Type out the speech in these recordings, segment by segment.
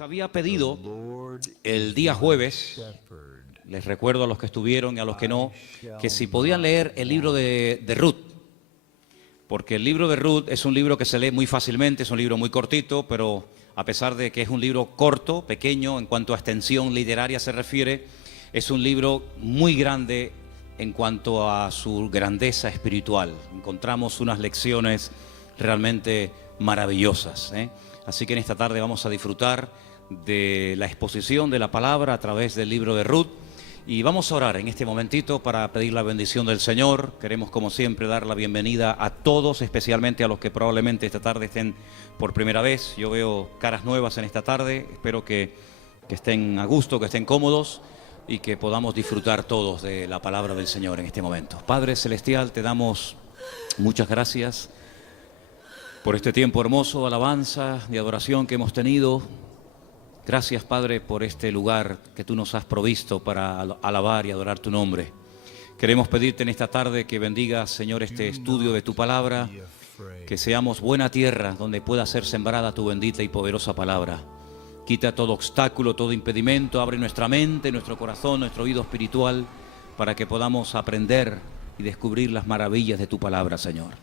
Había pedido el día jueves, les recuerdo a los que estuvieron y a los que no, que si podían leer el libro de Ruth, porque el libro de Ruth es un libro que se lee muy fácilmente, es un libro muy cortito, pero a pesar de que es un libro corto, pequeño, en cuanto a extensión literaria se refiere, es un libro muy grande en cuanto a su grandeza espiritual. Encontramos unas lecciones realmente maravillosas, ¿eh? Así que en esta tarde vamos a disfrutar de la exposición de la palabra a través del libro de Ruth y vamos a orar en este momentito para pedir la bendición del Señor. Queremos, como siempre, dar la bienvenida a todos, especialmente a los que probablemente esta tarde estén por primera vez. Yo veo caras nuevas en esta tarde, espero que estén a gusto, que estén cómodos y que podamos disfrutar todos de la palabra del Señor en este momento. Padre Celestial, te damos muchas gracias por este tiempo hermoso de alabanza, de adoración que hemos tenido. Gracias, Padre, por este lugar que tú nos has provisto para alabar y adorar tu nombre. Queremos pedirte en esta tarde que bendigas, Señor, este estudio de tu palabra, que seamos buena tierra donde pueda ser sembrada tu bendita y poderosa palabra. Quita todo obstáculo, todo impedimento, abre nuestra mente, nuestro corazón, nuestro oído espiritual, para que podamos aprender y descubrir las maravillas de tu palabra, Señor.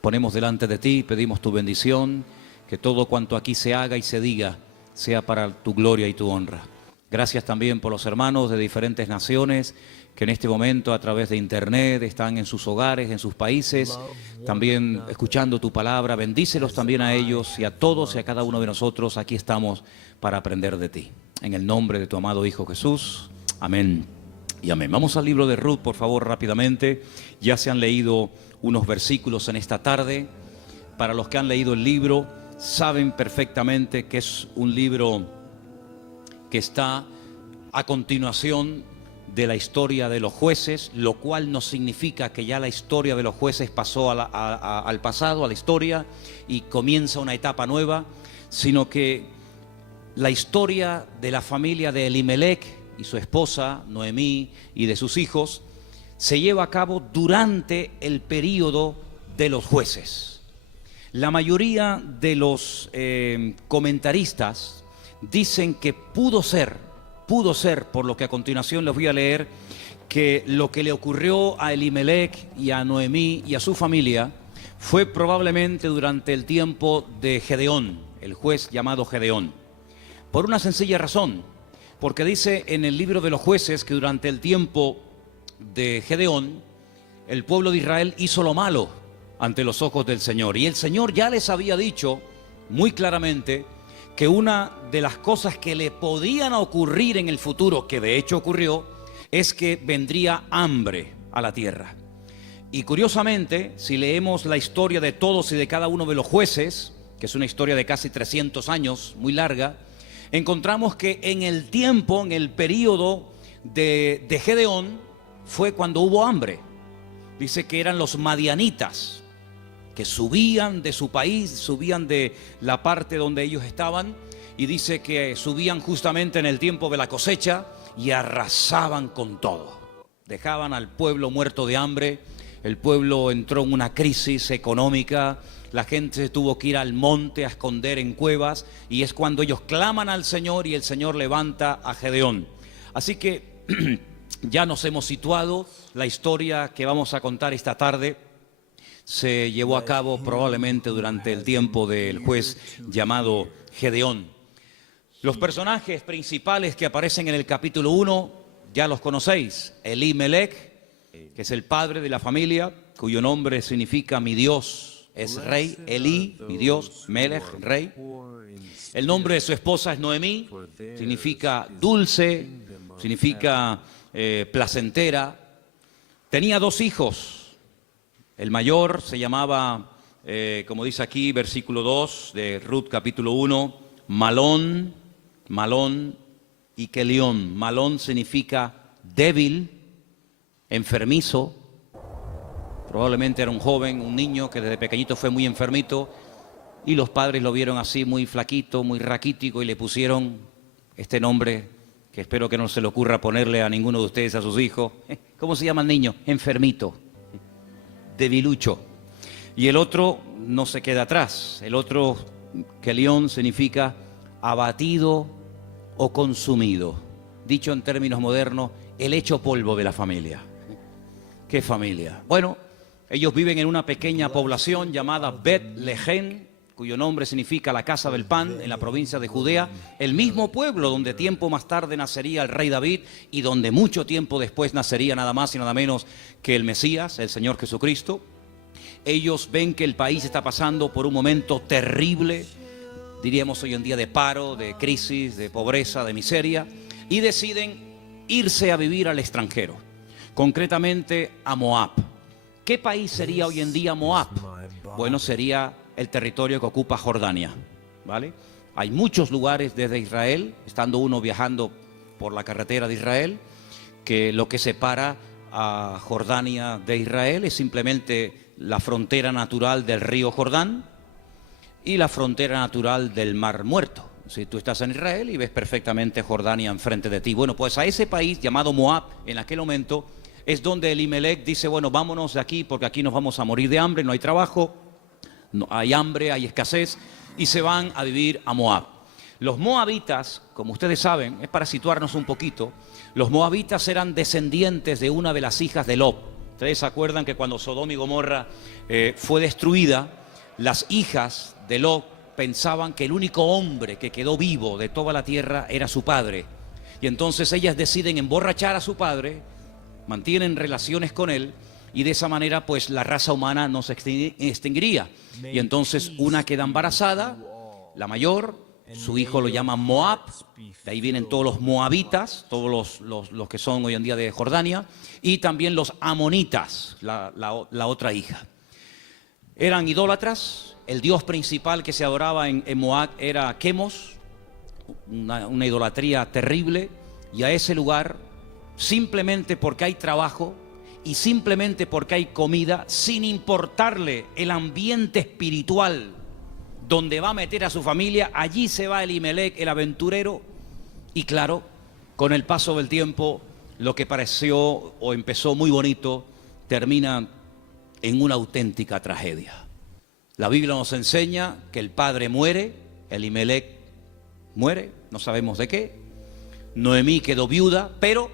Ponemos delante de ti, pedimos tu bendición, que todo cuanto aquí se haga y se diga sea para tu gloria y tu honra. Gracias también por los hermanos de diferentes naciones que en este momento a través de internet están en sus hogares, en sus países, también escuchando tu palabra. Bendícelos también a ellos y a todos y a cada uno de nosotros. Aquí estamos para aprender de ti. En el nombre de tu amado Hijo Jesús. Amén y amén. Vamos al libro de Ruth, por favor, rápidamente. Ya se han leído unos versículos en esta tarde. Para los que han leído el libro, saben perfectamente que es un libro que está a continuación de la historia de los jueces, lo cual no significa que ya la historia de los jueces pasó al pasado, a la historia, y comienza una etapa nueva, sino que la historia de la familia de Elimelech y su esposa, Noemí, y de sus hijos, se lleva a cabo durante el período de los jueces. La mayoría de los comentaristas dicen que pudo ser, por lo que a continuación les voy a leer, que lo que le ocurrió a Elimelech y a Noemí y a su familia fue probablemente durante el tiempo de Gedeón, el juez llamado Gedeón. Por una sencilla razón, porque dice en el libro de los jueces que durante el tiempo de Gedeón, el pueblo de Israel hizo lo malo ante los ojos del Señor. Y el Señor ya les había dicho muy claramente que una de las cosas que le podían ocurrir en el futuro, que de hecho ocurrió, es que vendría hambre a la tierra. Y curiosamente, si leemos la historia de todos y de cada uno de los jueces, que es una historia de casi 300 años, muy larga, encontramos que en el tiempo, en el periodo de Gedeón, fue cuando hubo hambre. Dice que eran los madianitas, que subían de su país, subían de la parte donde ellos estaban, y dice que subían justamente en el tiempo de la cosecha y arrasaban con todo. Dejaban al pueblo muerto de hambre, el pueblo entró en una crisis económica, la gente se tuvo que ir al monte a esconder en cuevas, y es cuando ellos claman al Señor y el Señor levanta a Gedeón. Así que ya nos hemos situado. La historia que vamos a contar esta tarde se llevó a cabo probablemente durante el tiempo del juez llamado Gedeón. Los personajes principales que aparecen en el capítulo 1 ya los conocéis. Elimelech, que es el padre de la familia, cuyo nombre significa mi Dios es rey. Eli, mi Dios, Melech, rey. El nombre de su esposa es Noemí, significa dulce, significa placentera. Tenía dos hijos. El mayor se llamaba, como dice aquí, versículo 2 de Ruth capítulo 1, Malón y Kelión. Malón significa débil, enfermizo. Probablemente era un joven, un niño que desde pequeñito fue muy enfermito, y los padres lo vieron así muy flaquito, muy raquítico, y le pusieron este nombre que espero que no se le ocurra ponerle a ninguno de ustedes a sus hijos. ¿Cómo se llama el niño? Enfermito, debilucho. Y el otro no se queda atrás. El otro, Kelión, significa abatido o consumido. Dicho en términos modernos, el hecho polvo de la familia. ¿Qué familia? Bueno, ellos viven en una pequeña población llamada Bet-Lehem, cuyo nombre significa la casa del pan, en la provincia de Judea, el mismo pueblo donde tiempo más tarde nacería el rey David y donde mucho tiempo después nacería nada más y nada menos que el Mesías, el Señor Jesucristo. Ellos ven que el país está pasando por un momento terrible, diríamos hoy en día de paro, de crisis, de pobreza, de miseria, y deciden irse a vivir al extranjero, concretamente a Moab. ¿Qué país sería hoy en día Moab? Bueno, sería el territorio que ocupa Jordania, ¿vale? Hay muchos lugares desde Israel, estando uno viajando por la carretera de Israel, que lo que separa a Jordania de Israel es simplemente la frontera natural del río Jordán y la frontera natural del Mar Muerto. Si tú estás en Israel y ves perfectamente Jordania enfrente de ti. Bueno, pues a ese país llamado Moab, en aquel momento, es donde Elimelech dice, bueno, vámonos de aquí porque aquí nos vamos a morir de hambre, no hay trabajo, no, hay hambre, hay escasez, y se van a vivir a Moab. Los moabitas, como ustedes saben, es para situarnos un poquito, los moabitas eran descendientes de una de las hijas de Lot. Ustedes se acuerdan que cuando Sodoma y Gomorra fue destruida, las hijas de Lot pensaban que el único hombre que quedó vivo de toda la tierra era su padre. Y entonces ellas deciden emborrachar a su padre, mantienen relaciones con él, y de esa manera pues la raza humana no se extinguiría. Y entonces una queda embarazada, la mayor, su hijo lo llaman Moab, de ahí vienen todos los moabitas, todos los que son hoy en día de Jordania, y también los amonitas, la otra hija. Eran idólatras, el dios principal que se adoraba en Moab era Quemos, una idolatría terrible, y a ese lugar, simplemente porque hay trabajo, y simplemente porque hay comida, sin importarle el ambiente espiritual donde va a meter a su familia, allí se va Elimelech, el aventurero, y claro, con el paso del tiempo, lo que pareció o empezó muy bonito, termina en una auténtica tragedia. La Biblia nos enseña que el padre muere, Elimelech muere, no sabemos de qué, Noemí quedó viuda, pero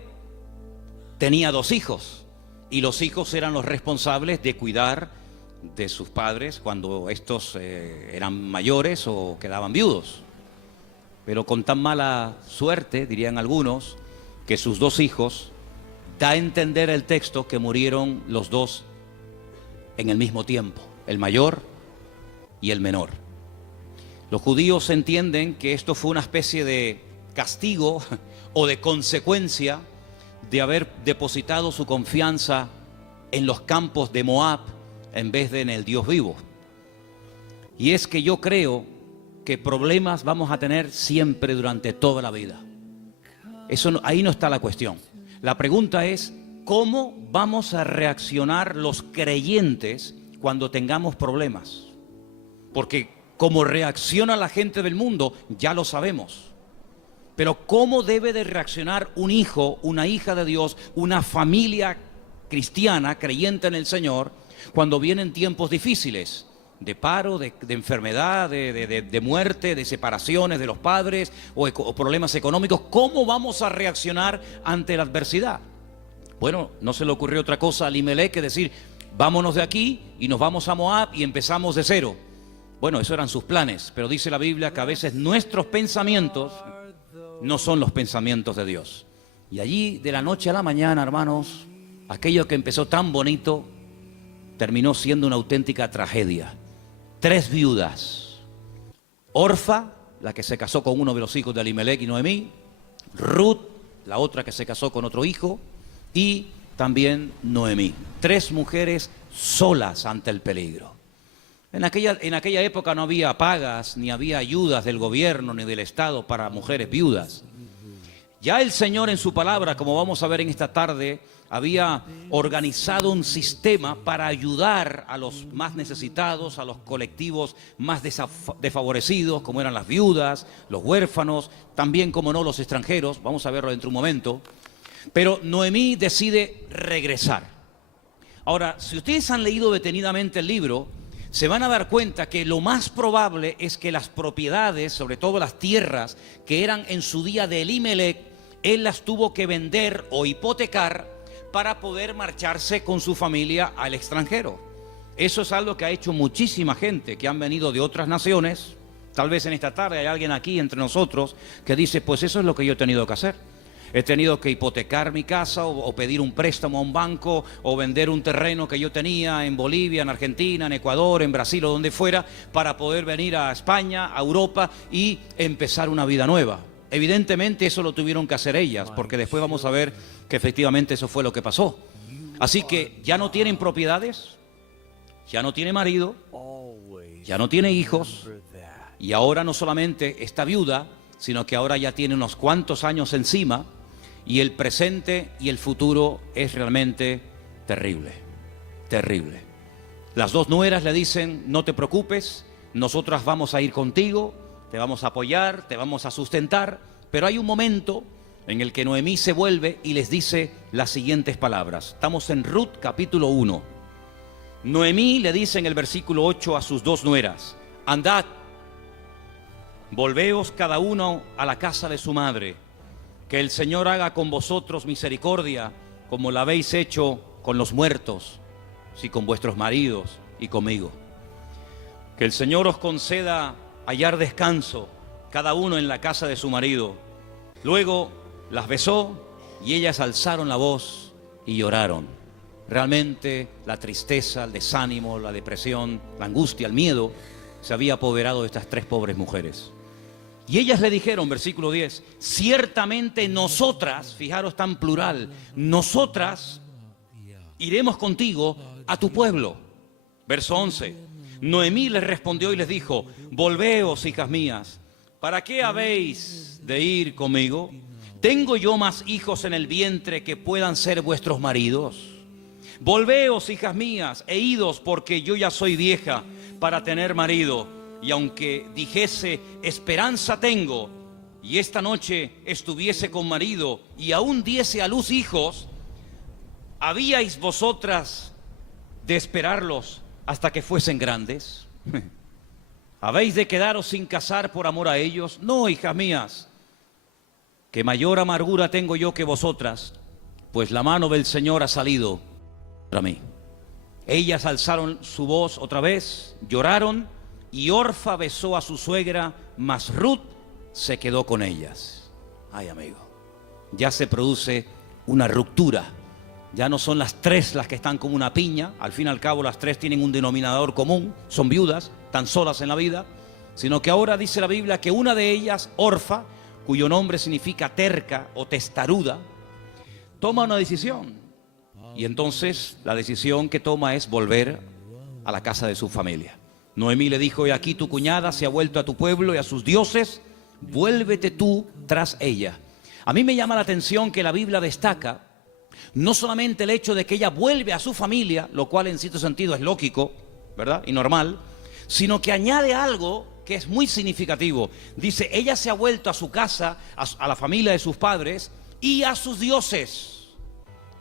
tenía 2 hijos. Y los hijos eran los responsables de cuidar de sus padres cuando estos eran mayores o quedaban viudos. Pero con tan mala suerte, dirían algunos, que sus 2 hijos, da a entender el texto que murieron los 2 en el mismo tiempo, el mayor y el menor. Los judíos entienden que esto fue una especie de castigo o de consecuencia de haber depositado su confianza en los campos de Moab en vez de en el Dios vivo. Y es que yo creo que problemas vamos a tener siempre durante toda la vida. Ahí no está la cuestión. La pregunta es, ¿cómo vamos a reaccionar los creyentes cuando tengamos problemas? Porque cómo reacciona la gente del mundo, ya lo sabemos. Pero ¿cómo debe de reaccionar un hijo, una hija de Dios, una familia cristiana, creyente en el Señor, cuando vienen tiempos difíciles? De paro, de enfermedad, de muerte, de separaciones de los padres o problemas económicos. ¿Cómo vamos a reaccionar ante la adversidad? Bueno, no se le ocurrió otra cosa a Elimelech que decir, vámonos de aquí y nos vamos a Moab y empezamos de cero. Bueno, esos eran sus planes, pero dice la Biblia que a veces nuestros pensamientos no son los pensamientos de Dios. Y allí, de la noche a la mañana, hermanos, aquello que empezó tan bonito terminó siendo una auténtica tragedia. 3 viudas: Orfa, la que se casó con uno de los hijos de Elimelech y Noemí; Ruth, la otra que se casó con otro hijo; y también Noemí. 3 mujeres solas ante el peligro. En aquella época no había pagas, ni había ayudas del gobierno ni del Estado para mujeres viudas. Ya el Señor en su palabra, como vamos a ver en esta tarde, había organizado un sistema para ayudar a los más necesitados, a los colectivos más desfavorecidos, como eran las viudas, los huérfanos, también, como no, los extranjeros. Vamos a verlo dentro de un momento. Pero Noemí decide regresar. Ahora, si ustedes han leído detenidamente el libro, se van a dar cuenta que lo más probable es que las propiedades, sobre todo las tierras que eran en su día de Elimelec, él las tuvo que vender o hipotecar para poder marcharse con su familia al extranjero. Eso es algo que ha hecho muchísima gente que han venido de otras naciones. Tal vez en esta tarde hay alguien aquí entre nosotros que dice, pues eso es lo que yo he tenido que hacer. He tenido que hipotecar mi casa o pedir un préstamo a un banco o vender un terreno que yo tenía en Bolivia, en Argentina, en Ecuador, en Brasil o donde fuera, para poder venir a España, a Europa y empezar una vida nueva. Evidentemente eso lo tuvieron que hacer ellas, porque después vamos a ver que efectivamente eso fue lo que pasó. Así que ya no tienen propiedades, ya no tiene marido, ya no tiene hijos, y ahora no solamente está viuda, sino que ahora ya tiene unos cuantos años encima, y el presente y el futuro es realmente terrible, terrible. Las dos nueras le dicen, no te preocupes, nosotras vamos a ir contigo, te vamos a apoyar, te vamos a sustentar, pero hay un momento en el que Noemí se vuelve y les dice las siguientes palabras. Estamos en Ruth capítulo 1. Noemí le dice en el versículo 8 a sus dos nueras, andad, volveos cada uno a la casa de su madre, que el Señor haga con vosotros misericordia, como la habéis hecho con los muertos, sí, con vuestros maridos y conmigo. Que el Señor os conceda hallar descanso, cada uno en la casa de su marido. Luego las besó y ellas alzaron la voz y lloraron. Realmente la tristeza, el desánimo, la depresión, la angustia, el miedo se había apoderado de estas tres pobres mujeres. Y ellas le dijeron, versículo 10, ciertamente nosotras, fijaros tan plural, nosotras iremos contigo a tu pueblo. Verso 11. Noemí les respondió y les dijo, volveos, hijas mías, ¿para qué habéis de ir conmigo? ¿Tengo yo más hijos en el vientre que puedan ser vuestros maridos? Volveos, hijas mías, e idos, porque yo ya soy vieja para tener marido. Y aunque dijese, esperanza tengo, y esta noche estuviese con marido, y aún diese a luz hijos, ¿habíais vosotras de esperarlos hasta que fuesen grandes? ¿Habéis de quedaros sin casar por amor a ellos? No, hijas mías, que mayor amargura tengo yo que vosotras, pues la mano del Señor ha salido para mí. Ellas alzaron su voz otra vez, lloraron, y Orfa besó a su suegra, mas Ruth se quedó con ellas. Ay, amigo, ya se produce una ruptura. Ya no son las tres las que están como una piña, al fin y al cabo las tres tienen un denominador común, son viudas, tan solas en la vida, sino que ahora dice la Biblia que una de ellas, Orfa, cuyo nombre significa terca o testaruda, toma una decisión. Y entonces la decisión que toma es volver a la casa de su familia. Noemí le dijo, he aquí tu cuñada se ha vuelto a tu pueblo y a sus dioses, vuélvete tú tras ella. A mí me llama la atención que la Biblia destaca no solamente el hecho de que ella vuelve a su familia, lo cual en cierto sentido es lógico, ¿verdad? Y normal, sino que añade algo que es muy significativo. Dice, ella se ha vuelto a su casa, a la familia de sus padres y a sus dioses.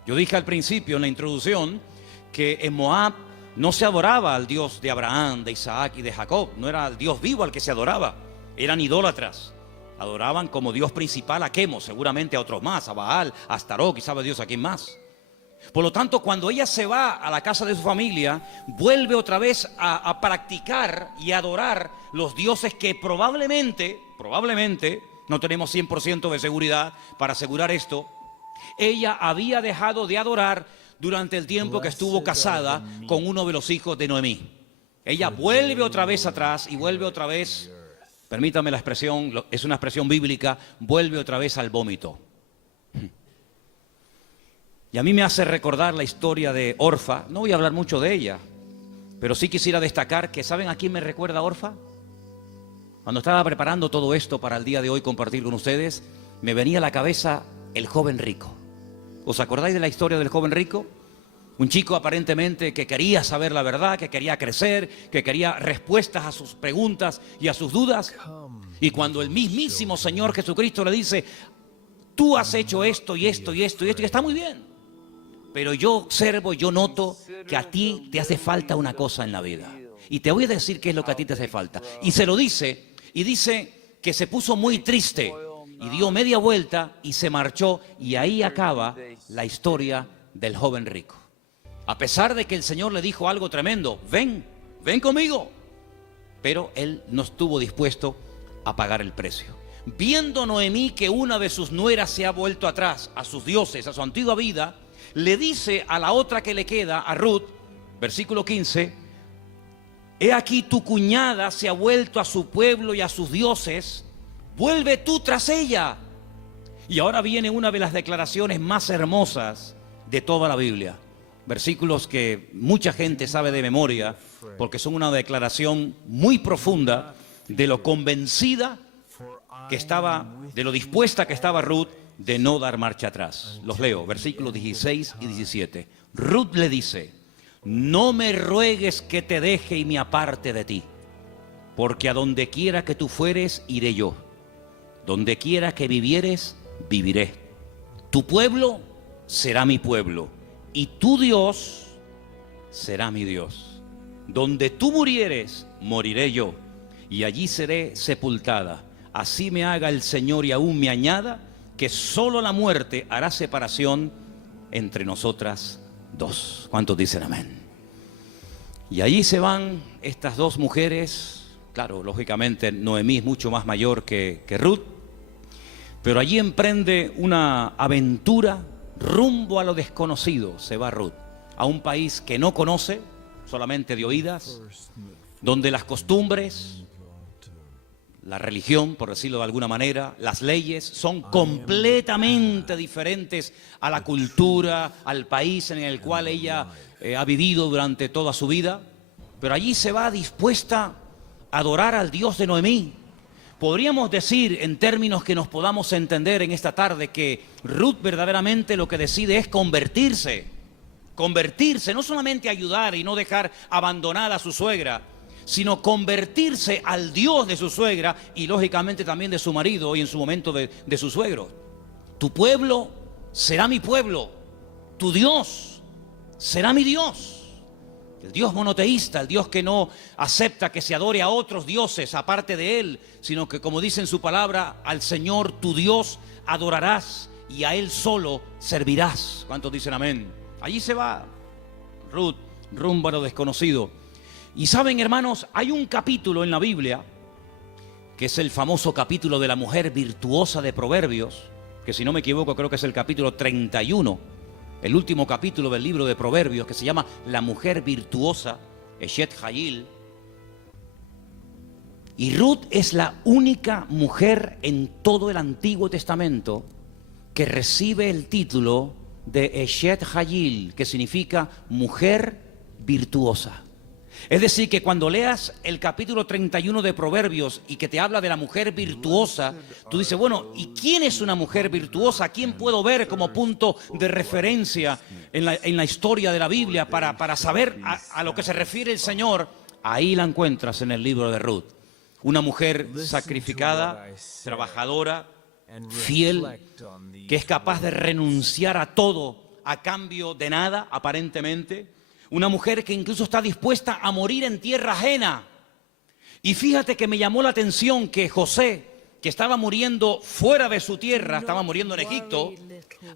Yo dije al principio en la introducción que en Moab no se adoraba al Dios de Abraham, de Isaac y de Jacob. No era el Dios vivo al que se adoraba. Eran idólatras. Adoraban como Dios principal a Quemos, seguramente a otros más, a Baal, a Astarot, y sabe Dios a quién más. Por lo tanto, cuando ella se va a la casa de su familia, vuelve otra vez a practicar y adorar los dioses que probablemente, no tenemos 100% de seguridad para asegurar esto, ella había dejado de adorar durante el tiempo que estuvo casada con uno de los hijos de Noemí. Ella vuelve otra vez atrás y vuelve otra vez, permítame la expresión, es una expresión bíblica, vuelve otra vez al vómito. Y a mí me hace recordar la historia de Orfa. No voy a hablar mucho de ella, pero sí quisiera destacar que, ¿saben a quién me recuerda Orfa? Cuando estaba preparando todo esto para el día de hoy compartir con ustedes, me venía a la cabeza el joven rico. ¿Os acordáis de la historia del joven rico? Un chico aparentemente que quería saber la verdad, que quería crecer, que quería respuestas a sus preguntas y a sus dudas. Y cuando el mismísimo Señor Jesucristo le dice, tú has hecho esto y esto y esto y esto, y está muy bien, pero yo observo, yo noto que a ti te hace falta una cosa en la vida. Y te voy a decir qué es lo que a ti te hace falta. Y se lo dice, y dice que se puso muy triste y dio media vuelta y se marchó, y ahí acaba la historia del joven rico. A pesar de que el Señor le dijo algo tremendo, ven conmigo, pero él no estuvo dispuesto a pagar el precio. Viendo Noemí que una de sus nueras se ha vuelto atrás a sus dioses, a su antigua vida, le dice a la otra que le queda, a Ruth, versículo 15, he aquí tu cuñada se ha vuelto a su pueblo y a sus dioses, vuelve tú tras ella. Y ahora viene una de las declaraciones más hermosas de toda la Biblia. Versículos que mucha gente sabe de memoria, porque son una declaración muy profunda de lo convencida que estaba, de lo dispuesta que estaba Ruth de no dar marcha atrás. Los leo, versículos 16 y 17. Ruth le dice, no me ruegues que te deje y me aparte de ti, porque a donde quiera que tú fueres, iré yo. Donde quiera que vivieres, viviré. Tu pueblo será mi pueblo, y tu Dios será mi Dios. Donde tú murieres, moriré yo, y allí seré sepultada. Así me haga el Señor y aún me añada, que solo la muerte hará separación entre nosotras dos. ¿Cuántos dicen amén? Y allí se van estas dos mujeres. Claro, lógicamente Noemí es mucho más mayor que Ruth, pero allí emprende una aventura rumbo a lo desconocido. Se va Ruth a un país que no conoce, solamente de oídas, donde las costumbres, la religión, por decirlo de alguna manera, las leyes son completamente diferentes a la cultura, al país en el cual ella ha vivido durante toda su vida. Pero allí se va dispuesta a adorar al Dios de Noemí. Podríamos decir, en términos que nos podamos entender en esta tarde, que Ruth verdaderamente lo que decide es convertirse, no solamente ayudar y no dejar abandonada a su suegra, sino convertirse al Dios de su suegra y lógicamente también de su marido y en su momento de su suegro. Tu pueblo será mi pueblo, tu Dios será mi Dios. El Dios monoteísta, el Dios que no acepta que se adore a otros dioses aparte de Él, sino que, como dice en su palabra, al Señor tu Dios adorarás y a Él solo servirás. ¿Cuántos dicen amén? Allí se va Ruth rumbo a lo desconocido. Y saben, hermanos, hay un capítulo en la Biblia, que es el famoso capítulo de la mujer virtuosa de Proverbios, que si no me equivoco creo que es el capítulo 31, el último capítulo del libro de Proverbios, que se llama La mujer virtuosa, Eshet Hayil. Y Ruth es la única mujer en todo el Antiguo Testamento que recibe el título de Eshet Hayil, que significa mujer virtuosa. Es decir, que cuando leas el capítulo 31 de Proverbios y que te habla de la mujer virtuosa, tú dices, bueno, ¿y quién es una mujer virtuosa? ¿A quién puedo ver como punto de referencia en la historia de la Biblia para saber a lo que se refiere el Señor? Ahí la encuentras en el libro de Ruth. Una mujer sacrificada, trabajadora, fiel, que es capaz de renunciar a todo a cambio de nada, aparentemente. Una mujer que incluso está dispuesta a morir en tierra ajena. Y fíjate que me llamó la atención que José, que estaba muriendo fuera de su tierra, estaba muriendo en Egipto,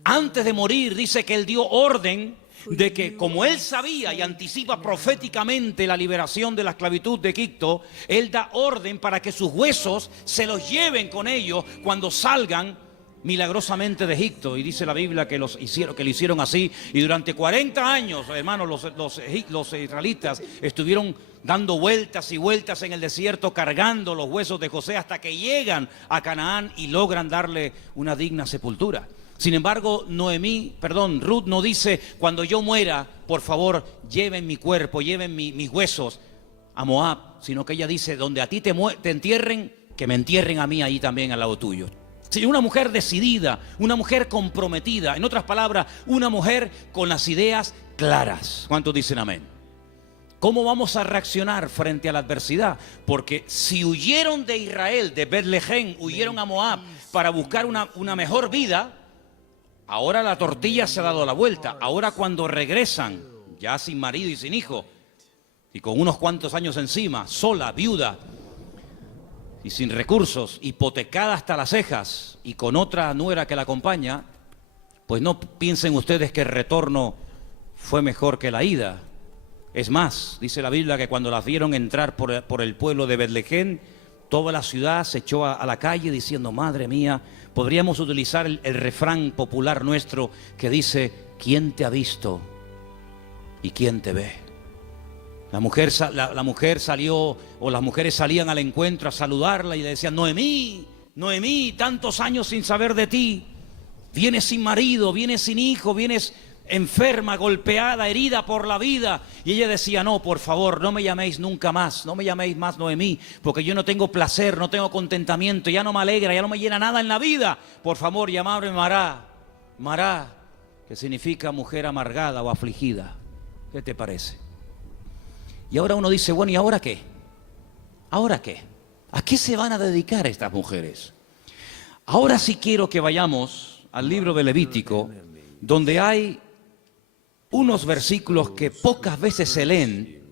antes de morir dice que él dio orden de que, como él sabía y anticipa proféticamente la liberación de la esclavitud de Egipto, él da orden para que sus huesos se los lleven con ellos cuando salgan milagrosamente de Egipto. Y dice la Biblia que lo hicieron así, y durante 40 años, hermanos, los israelitas estuvieron dando vueltas y vueltas en el desierto, cargando los huesos de José hasta que llegan a Canaán y logran darle una digna sepultura. Sin embargo, Ruth no dice, cuando yo muera, por favor, lleven mi cuerpo, lleven mis huesos a Moab, sino que ella dice, donde a ti te entierren, que me entierren a mí ahí también al lado tuyo. Sí, una mujer decidida, una mujer comprometida, en otras palabras, una mujer con las ideas claras. ¿Cuántos dicen amén? ¿Cómo vamos a reaccionar frente a la adversidad? Porque si huyeron de Israel, de Betlehem, huyeron a Moab para buscar una mejor vida, ahora la tortilla se ha dado la vuelta. Ahora cuando regresan, ya sin marido y sin hijo, y con unos cuantos años encima, sola, viuda y sin recursos, hipotecada hasta las cejas y con otra nuera que la acompaña, pues no piensen ustedes que el retorno fue mejor que la ida. Es más, dice la Biblia que cuando las vieron entrar por el pueblo de Betlehem, toda la ciudad se echó a la calle diciendo, madre mía, podríamos utilizar el refrán popular nuestro que dice, ¿quién te ha visto y quién te ve? La mujer salió, o las mujeres salían al encuentro a saludarla y le decían, Noemí, Noemí, tantos años sin saber de ti, vienes sin marido, vienes sin hijo, vienes enferma, golpeada, herida por la vida. Y ella decía, no, por favor, no me llaméis nunca más, no me llaméis más Noemí, porque yo no tengo placer, no tengo contentamiento, ya no me alegra, ya no me llena nada en la vida. Por favor, llamadme Mará, Mará, que significa mujer amargada o afligida. ¿Qué te parece? Y ahora uno dice, bueno, ¿y ahora qué? ¿Ahora qué? ¿A qué se van a dedicar estas mujeres? Ahora sí quiero que vayamos al libro de Levítico, donde hay unos versículos que pocas veces se leen,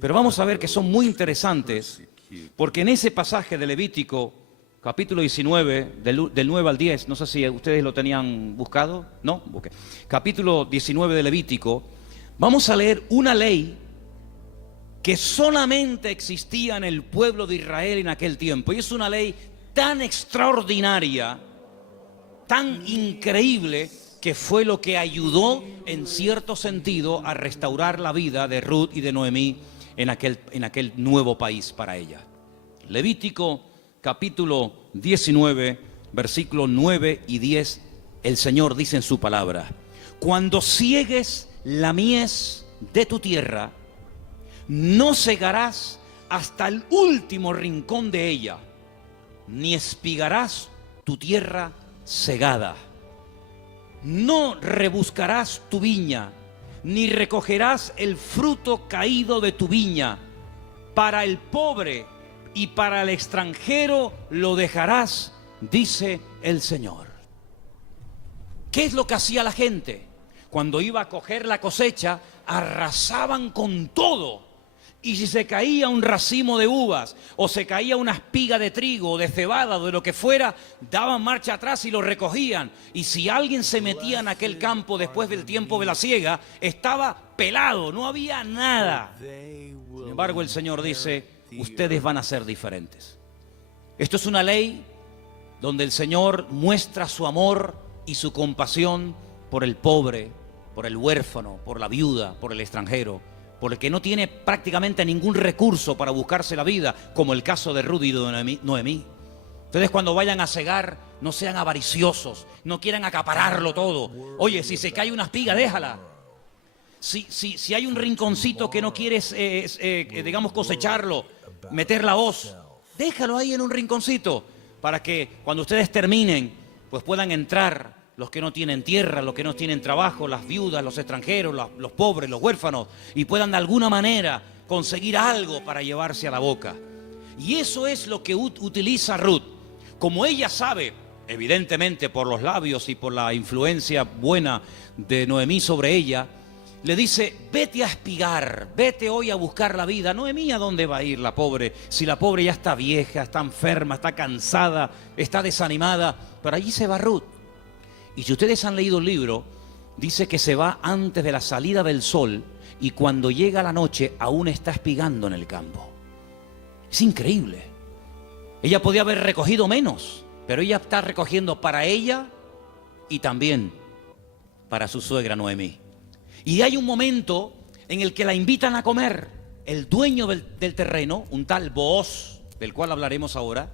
pero vamos a ver que son muy interesantes, porque en ese pasaje de Levítico, capítulo 19, del 9 al 10, no sé si ustedes lo tenían buscado, ¿no? Okay. Capítulo 19 de Levítico, vamos a leer una ley que solamente existía en el pueblo de Israel en aquel tiempo, y es una ley tan extraordinaria, tan increíble, que fue lo que ayudó en cierto sentido a restaurar la vida de Ruth y de Noemí en aquel nuevo país para ella. Levítico capítulo 19, versículos 9 y 10, el Señor dice en su palabra, cuando ciegues la mies de tu tierra, no segarás hasta el último rincón de ella, ni espigarás tu tierra segada. No rebuscarás tu viña, ni recogerás el fruto caído de tu viña. Para el pobre y para el extranjero lo dejarás, dice el Señor. ¿Qué es lo que hacía la gente? Cuando iba a coger la cosecha, arrasaban con todo. Y si se caía un racimo de uvas, o se caía una espiga de trigo, o de cebada, o de lo que fuera, daban marcha atrás y lo recogían. Y si alguien se metía en aquel campo después del tiempo de la siega, estaba pelado, no había nada. Sin embargo, el Señor dice, ustedes van a ser diferentes. Esto es una ley donde el Señor muestra su amor y su compasión por el pobre, por el huérfano, por la viuda, por el extranjero, por el que no tiene prácticamente ningún recurso para buscarse la vida, como el caso de Ruth y de Noemí. Ustedes cuando vayan a segar, no sean avariciosos, no quieran acapararlo todo. Oye, si se cae una espiga, déjala. Si hay un rinconcito que no quieres, digamos, cosecharlo, meter la hoz, déjalo ahí en un rinconcito, para que cuando ustedes terminen, pues puedan entrar los que no tienen tierra, los que no tienen trabajo, las viudas, los extranjeros, los pobres, los huérfanos, y puedan de alguna manera conseguir algo para llevarse a la boca. Y eso es lo que utiliza Ruth. Como ella sabe, evidentemente por los labios y por la influencia buena de Noemí sobre ella, le dice, vete a espigar, vete hoy a buscar la vida. Noemí, ¿a dónde va a ir la pobre? Si la pobre ya está vieja, está enferma, está cansada, está desanimada, pero allí se va Ruth. Y si ustedes han leído el libro, dice que se va antes de la salida del sol y cuando llega la noche aún está espigando en el campo. Es increíble. Ella podía haber recogido menos, pero ella está recogiendo para ella y también para su suegra Noemí. Y hay un momento en el que la invitan a comer. El dueño del terreno, un tal Booz, del cual hablaremos ahora,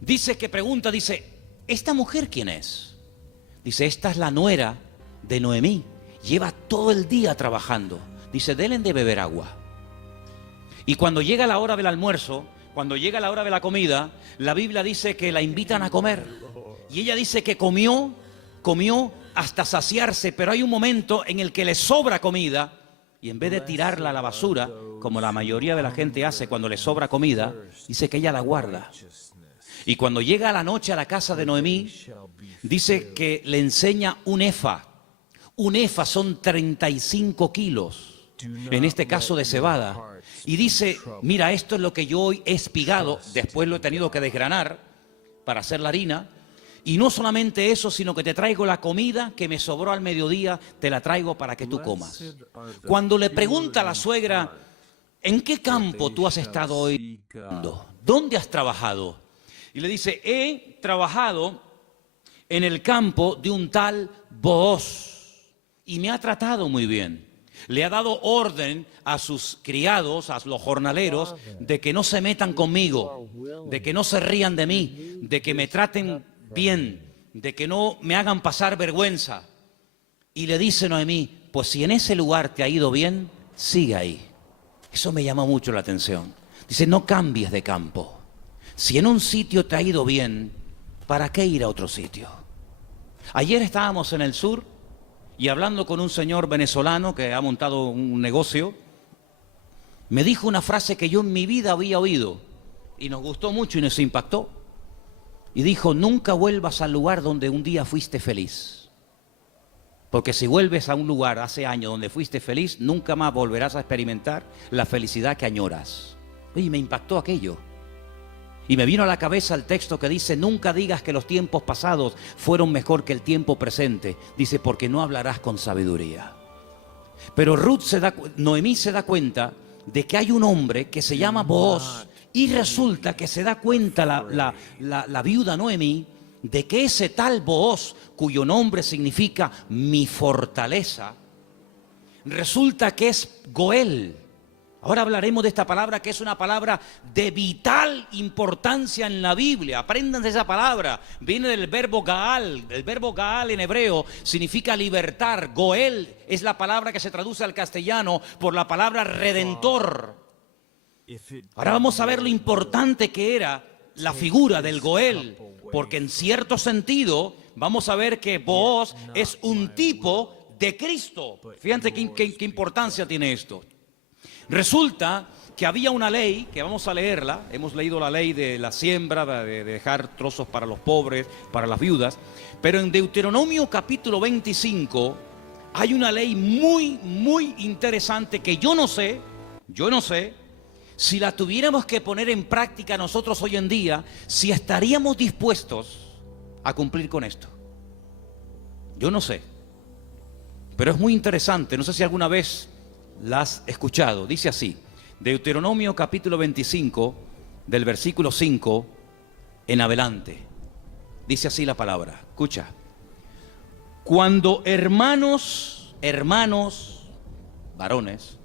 dice que pregunta, dice, ¿esta mujer quién es? Dice, esta es la nuera de Noemí, lleva todo el día trabajando. Dice, denle de beber agua. Y cuando llega la hora del almuerzo, cuando llega la hora de la comida, la Biblia dice que la invitan a comer. Y ella dice que comió hasta saciarse, pero hay un momento en el que le sobra comida y en vez de tirarla a la basura, como la mayoría de la gente hace cuando le sobra comida, dice que ella la guarda. Y cuando llega a la noche a la casa de Noemí, dice que le enseña un efa. Un efa son 35 kilos. en este caso de cebada, y dice, mira, esto es lo que yo hoy he espigado, después lo he tenido que desgranar para hacer la harina, y no solamente eso, sino que te traigo la comida que me sobró al mediodía, te la traigo para que tú comas. Cuando le pregunta a la suegra, ¿en qué campo tú has estado hoy? ¿Dónde has trabajado? Y le dice, he trabajado en el campo de un tal Booz y me ha tratado muy bien. Le ha dado orden a sus criados, a los jornaleros, de que no se metan conmigo, de que no se rían de mí, de que me traten bien, de que no me hagan pasar vergüenza. Y le dice Noemí, pues si en ese lugar te ha ido bien, sigue ahí. Eso me llama mucho la atención. Dice, no cambies de campo. Si en un sitio te ha ido bien, ¿para qué ir a otro sitio? Ayer estábamos en el sur y hablando con un señor venezolano que ha montado un negocio, me dijo una frase que yo en mi vida había oído y nos gustó mucho y nos impactó. Y dijo, nunca vuelvas al lugar donde un día fuiste feliz. Porque si vuelves a un lugar hace años donde fuiste feliz, nunca más volverás a experimentar la felicidad que añoras. Oye, me impactó aquello. Y me vino a la cabeza el texto que dice, nunca digas que los tiempos pasados fueron mejor que el tiempo presente. Dice, porque no hablarás con sabiduría. Pero Noemí se da cuenta de que hay un hombre que se llama Booz. Y resulta que se da cuenta la viuda Noemí de que ese tal Booz, cuyo nombre significa mi fortaleza, resulta que es Goel. Ahora hablaremos de esta palabra que es una palabra de vital importancia en la Biblia. Apréndanse esa palabra. Viene del verbo Gaal. El verbo Gaal en hebreo significa libertar. Goel es la palabra que se traduce al castellano por la palabra redentor. Ahora vamos a ver lo importante que era la figura del Goel. Porque en cierto sentido vamos a ver que Booz es un tipo de Cristo. Fíjense qué importancia tiene esto. Resulta que había una ley, que vamos a leerla, hemos leído la ley de la siembra, de dejar trozos para los pobres, para las viudas, pero en Deuteronomio capítulo 25 hay una ley muy interesante que yo no sé, si la tuviéramos que poner en práctica nosotros hoy en día, si estaríamos dispuestos a cumplir con esto. Yo no sé, pero es muy interesante, no sé si alguna vez la has escuchado. Dice así, Deuteronomio capítulo 25, del versículo 5 en adelante. Dice así la palabra, escucha. Cuando hermanos, varones,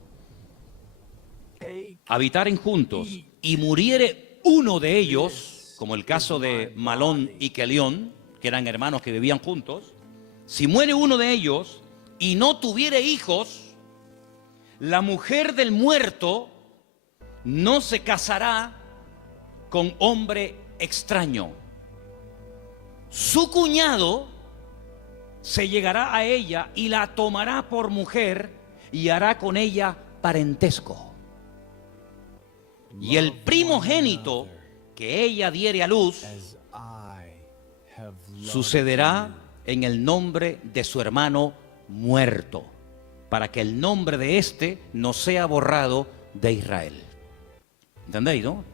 habitaren juntos y muriere uno de ellos, como el caso de Malón y Kelión, que eran hermanos que vivían juntos, si muere uno de ellos y no tuviere hijos, la mujer del muerto no se casará con hombre extraño. Su cuñado se llegará a ella y la tomará por mujer y hará con ella parentesco. Y el primogénito que ella diere a luz sucederá en el nombre de su hermano muerto, para que el nombre de éste no sea borrado de Israel. ¿Entendéis, no?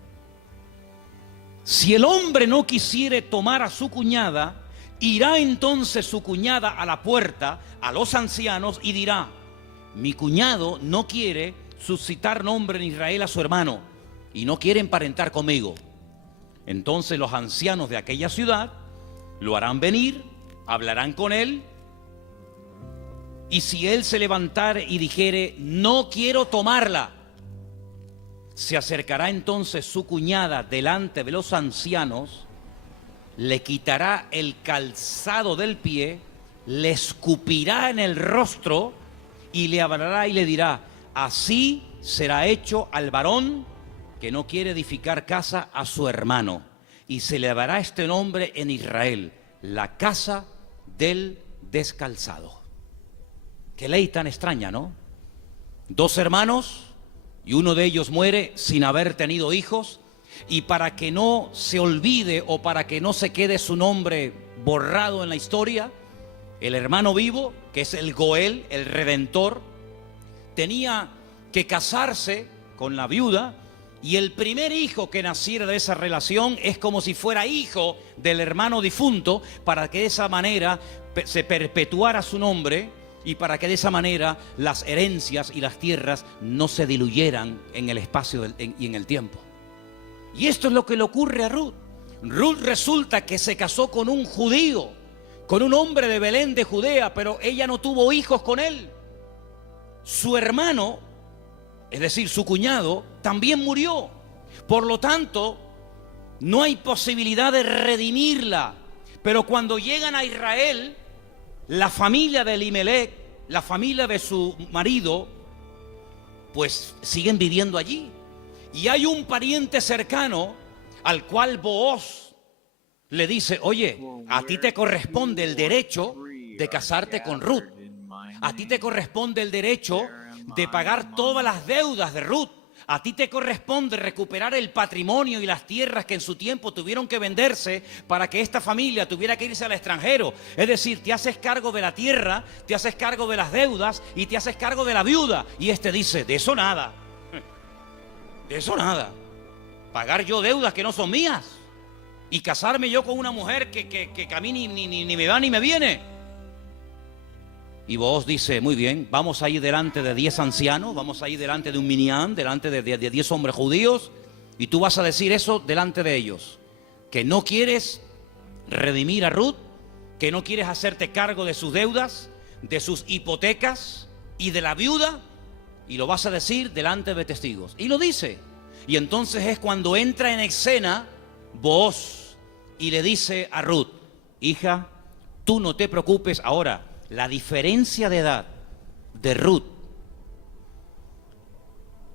Si el hombre no quisiere tomar a su cuñada, irá entonces su cuñada a la puerta, a los ancianos, y dirá, mi cuñado no quiere suscitar nombre en Israel a su hermano, y no quiere emparentar conmigo. Entonces los ancianos de aquella ciudad lo harán venir, hablarán con él, y si él se levantare y dijere, no quiero tomarla, se acercará entonces su cuñada delante de los ancianos, le quitará el calzado del pie, le escupirá en el rostro y le hablará y le dirá, así será hecho al varón que no quiere edificar casa a su hermano, y se le dará este nombre en Israel, la casa del descalzado. Qué ley tan extraña, ¿no? Dos hermanos y uno de ellos muere sin haber tenido hijos, y para que no se olvide o para que no se quede su nombre borrado en la historia, el hermano vivo, que es el Goel, el Redentor, tenía que casarse con la viuda, y el primer hijo que naciera de esa relación es como si fuera hijo del hermano difunto, para que de esa manera se perpetuara su nombre y para que de esa manera las herencias y las tierras no se diluyeran en el espacio y en el tiempo. Y esto es lo que le ocurre a Ruth. Ruth resulta que se casó con un judío, con un hombre de Belén de Judea, pero ella no tuvo hijos con él. Su hermano, es decir, su cuñado, también murió. Por lo tanto, no hay posibilidad de redimirla. Pero cuando llegan a Israel, la familia de Elimelech, la familia de su marido, pues siguen viviendo allí. Y hay un pariente cercano al cual Booz le dice: oye, a ti te corresponde el derecho de casarte con Ruth. A ti te corresponde el derecho de pagar todas las deudas de Ruth. A ti te corresponde recuperar el patrimonio y las tierras que en su tiempo tuvieron que venderse para que esta familia tuviera que irse al extranjero. Es decir, te haces cargo de la tierra, te haces cargo de las deudas y te haces cargo de la viuda. Y este dice: de eso nada. De eso nada. Pagar yo deudas que no son mías y casarme yo con una mujer que a mí ni me va ni me viene. Y Booz dice: muy bien, vamos a ir delante de 10 ancianos, vamos a ir delante de un minyan, delante de 10 hombres judíos, y tú vas a decir eso delante de ellos, que no quieres redimir a Ruth, que no quieres hacerte cargo de sus deudas, de sus hipotecas y de la viuda, y lo vas a decir delante de testigos. Y lo dice. Y entonces es cuando entra en escena Booz y le dice a Ruth: hija, tú no te preocupes. Ahora, la diferencia de edad de Ruth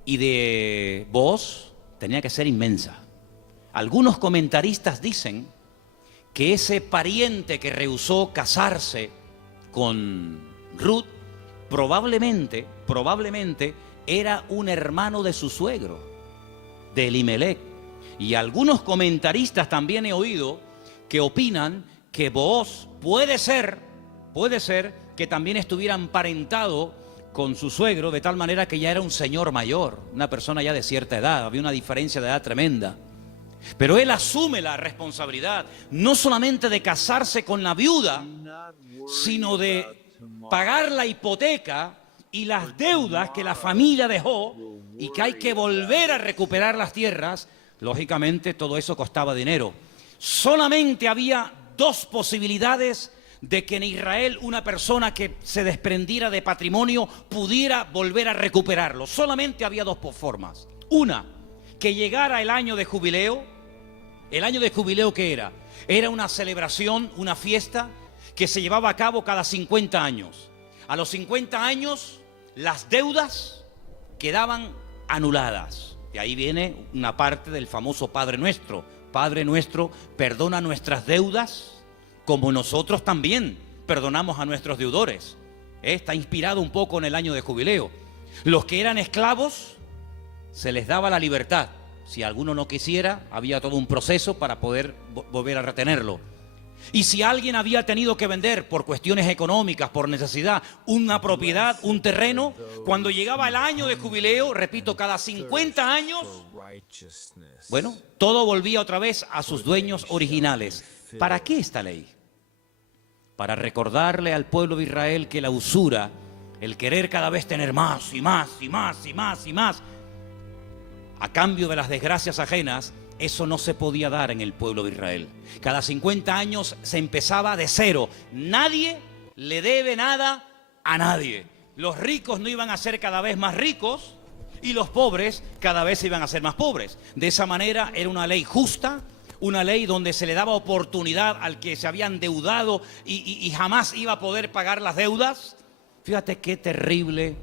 y de Booz tenía que ser inmensa. Algunos comentaristas dicen que ese pariente que rehusó casarse con Ruth probablemente era un hermano de su suegro, de Elimelech. Y algunos comentaristas también he oído que opinan que Booz puede ser que también estuviera emparentado con su suegro, de tal manera que ya era un señor mayor, una persona ya de cierta edad, había una diferencia de edad tremenda. Pero él asume la responsabilidad, no solamente de casarse con la viuda, sino de pagar la hipoteca y las deudas que la familia dejó y que hay que volver a recuperar las tierras. Lógicamente todo eso costaba dinero. Solamente había dos posibilidades de que en Israel una persona que se desprendiera de patrimonio pudiera volver a recuperarlo. Solamente había dos formas. Una, que llegara el año de jubileo. ¿El año de jubileo qué era? Era una celebración, una fiesta que se llevaba a cabo cada 50 años. A los 50 años las deudas quedaban anuladas. Y ahí viene una parte del famoso Padre Nuestro. Padre Nuestro, perdona nuestras deudas como nosotros también perdonamos a nuestros deudores. Está inspirado un poco en el año de jubileo. Los que eran esclavos se les daba la libertad. Si alguno no quisiera, había todo un proceso para poder volver a retenerlo. Y si alguien había tenido que vender por cuestiones económicas, por necesidad, una propiedad, un terreno, cuando llegaba el año de jubileo, repito, cada 50 años, bueno, todo volvía otra vez a sus dueños originales. ¿Para qué esta ley? Para recordarle al pueblo de Israel que la usura, el querer cada vez tener más y más y más y más y más, a cambio de las desgracias ajenas, eso no se podía dar en el pueblo de Israel. Cada 50 años se empezaba de cero. Nadie le debe nada a nadie. Los ricos no iban a ser cada vez más ricos y los pobres cada vez iban a ser más pobres. De esa manera era una ley justa, una ley donde se le daba oportunidad al que se había endeudado y jamás iba a poder pagar las deudas. Fíjate qué terrible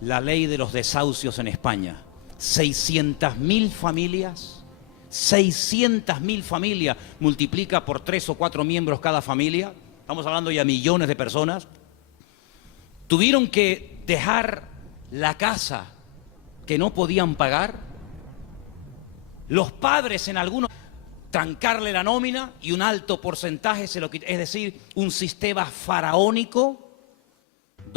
la ley de los desahucios en España. 600.000 familias, 600.000 familias, multiplica por 3 o 4 miembros cada familia, estamos hablando ya de millones de personas, tuvieron que dejar la casa que no podían pagar, los padres en algunos trancarle la nómina y un alto porcentaje se lo quitaron, es decir, un sistema faraónico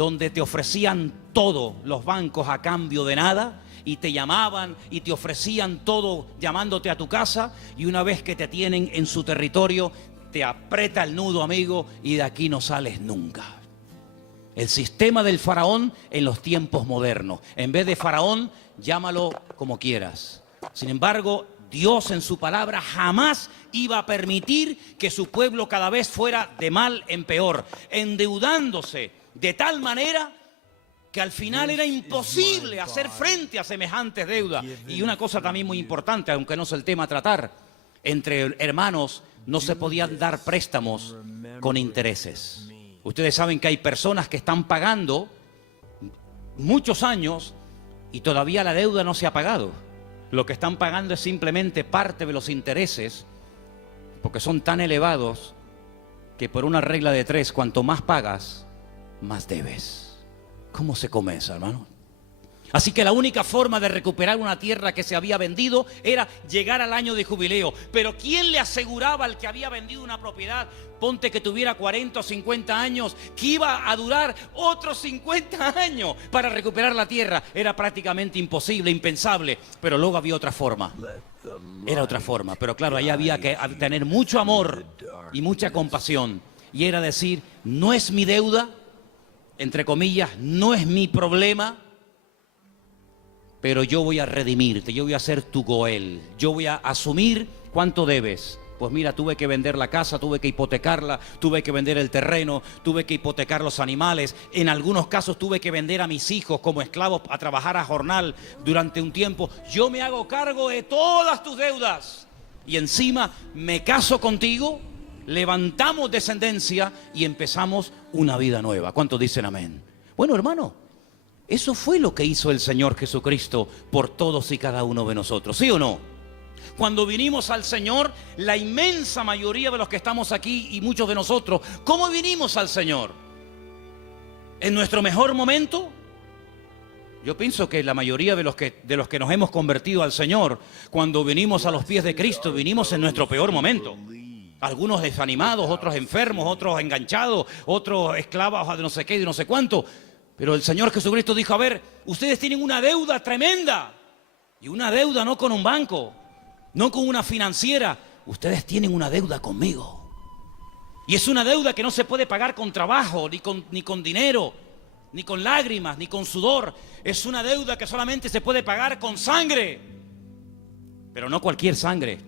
donde te ofrecían todo los bancos a cambio de nada, y te llamaban y te ofrecían todo llamándote a tu casa, y una vez que te tienen en su territorio, te aprieta el nudo, amigo, y de aquí no sales nunca. El sistema del faraón en los tiempos modernos. En vez de faraón, llámalo como quieras. Sin embargo, Dios en su palabra jamás iba a permitir que su pueblo cada vez fuera de mal en peor, endeudándose de tal manera que al final era imposible hacer frente a semejantes deudas. Y una cosa también muy importante, aunque no es el tema a tratar, entre hermanos no se podían dar préstamos con intereses. Ustedes saben que hay personas que están pagando muchos años y todavía la deuda no se ha pagado. Lo que están pagando es simplemente parte de los intereses, porque son tan elevados que por una regla de 3, cuanto más pagas, más debes. ¿Cómo se come eso, hermano? Así que la única forma de recuperar una tierra que se había vendido era llegar al año de jubileo. Pero ¿quién le aseguraba al que había vendido una propiedad, ponte que tuviera 40 o 50 años, que iba a durar otros 50 años para recuperar la tierra? Era prácticamente imposible, impensable. Pero luego había otra forma. Era otra forma. Pero claro, ahí había que tener mucho amor y mucha compasión. Y era decir, no es mi deuda, entre comillas, no es mi problema, pero yo voy a redimirte, yo voy a ser tu Goel, yo voy a asumir cuánto debes. Pues mira, tuve que vender la casa, tuve que hipotecarla, tuve que vender el terreno, tuve que hipotecar los animales. En algunos casos tuve que vender a mis hijos como esclavos a trabajar a jornal durante un tiempo. Yo me hago cargo de todas tus deudas y encima me caso contigo, levantamos descendencia y empezamos una vida nueva. ¿Cuántos dicen amén? Bueno, hermano, eso fue lo que hizo el Señor Jesucristo por todos y cada uno de nosotros, ¿sí o no? Cuando vinimos al Señor, la inmensa mayoría de los que estamos aquí y muchos de nosotros, ¿cómo vinimos al Señor? ¿En nuestro mejor momento? Yo pienso que la mayoría de los que nos hemos convertido al Señor, cuando vinimos a los pies de Cristo, vinimos en nuestro peor momento. Algunos desanimados, otros enfermos, otros enganchados, otros esclavos de no sé qué y de no sé cuánto. Pero el Señor Jesucristo dijo, a ver, ustedes tienen una deuda tremenda. Y una deuda no con un banco, no con una financiera. Ustedes tienen una deuda conmigo. Y es una deuda que no se puede pagar con trabajo, ni con dinero, ni con lágrimas, ni con sudor. Es una deuda que solamente se puede pagar con sangre. Pero no cualquier sangre,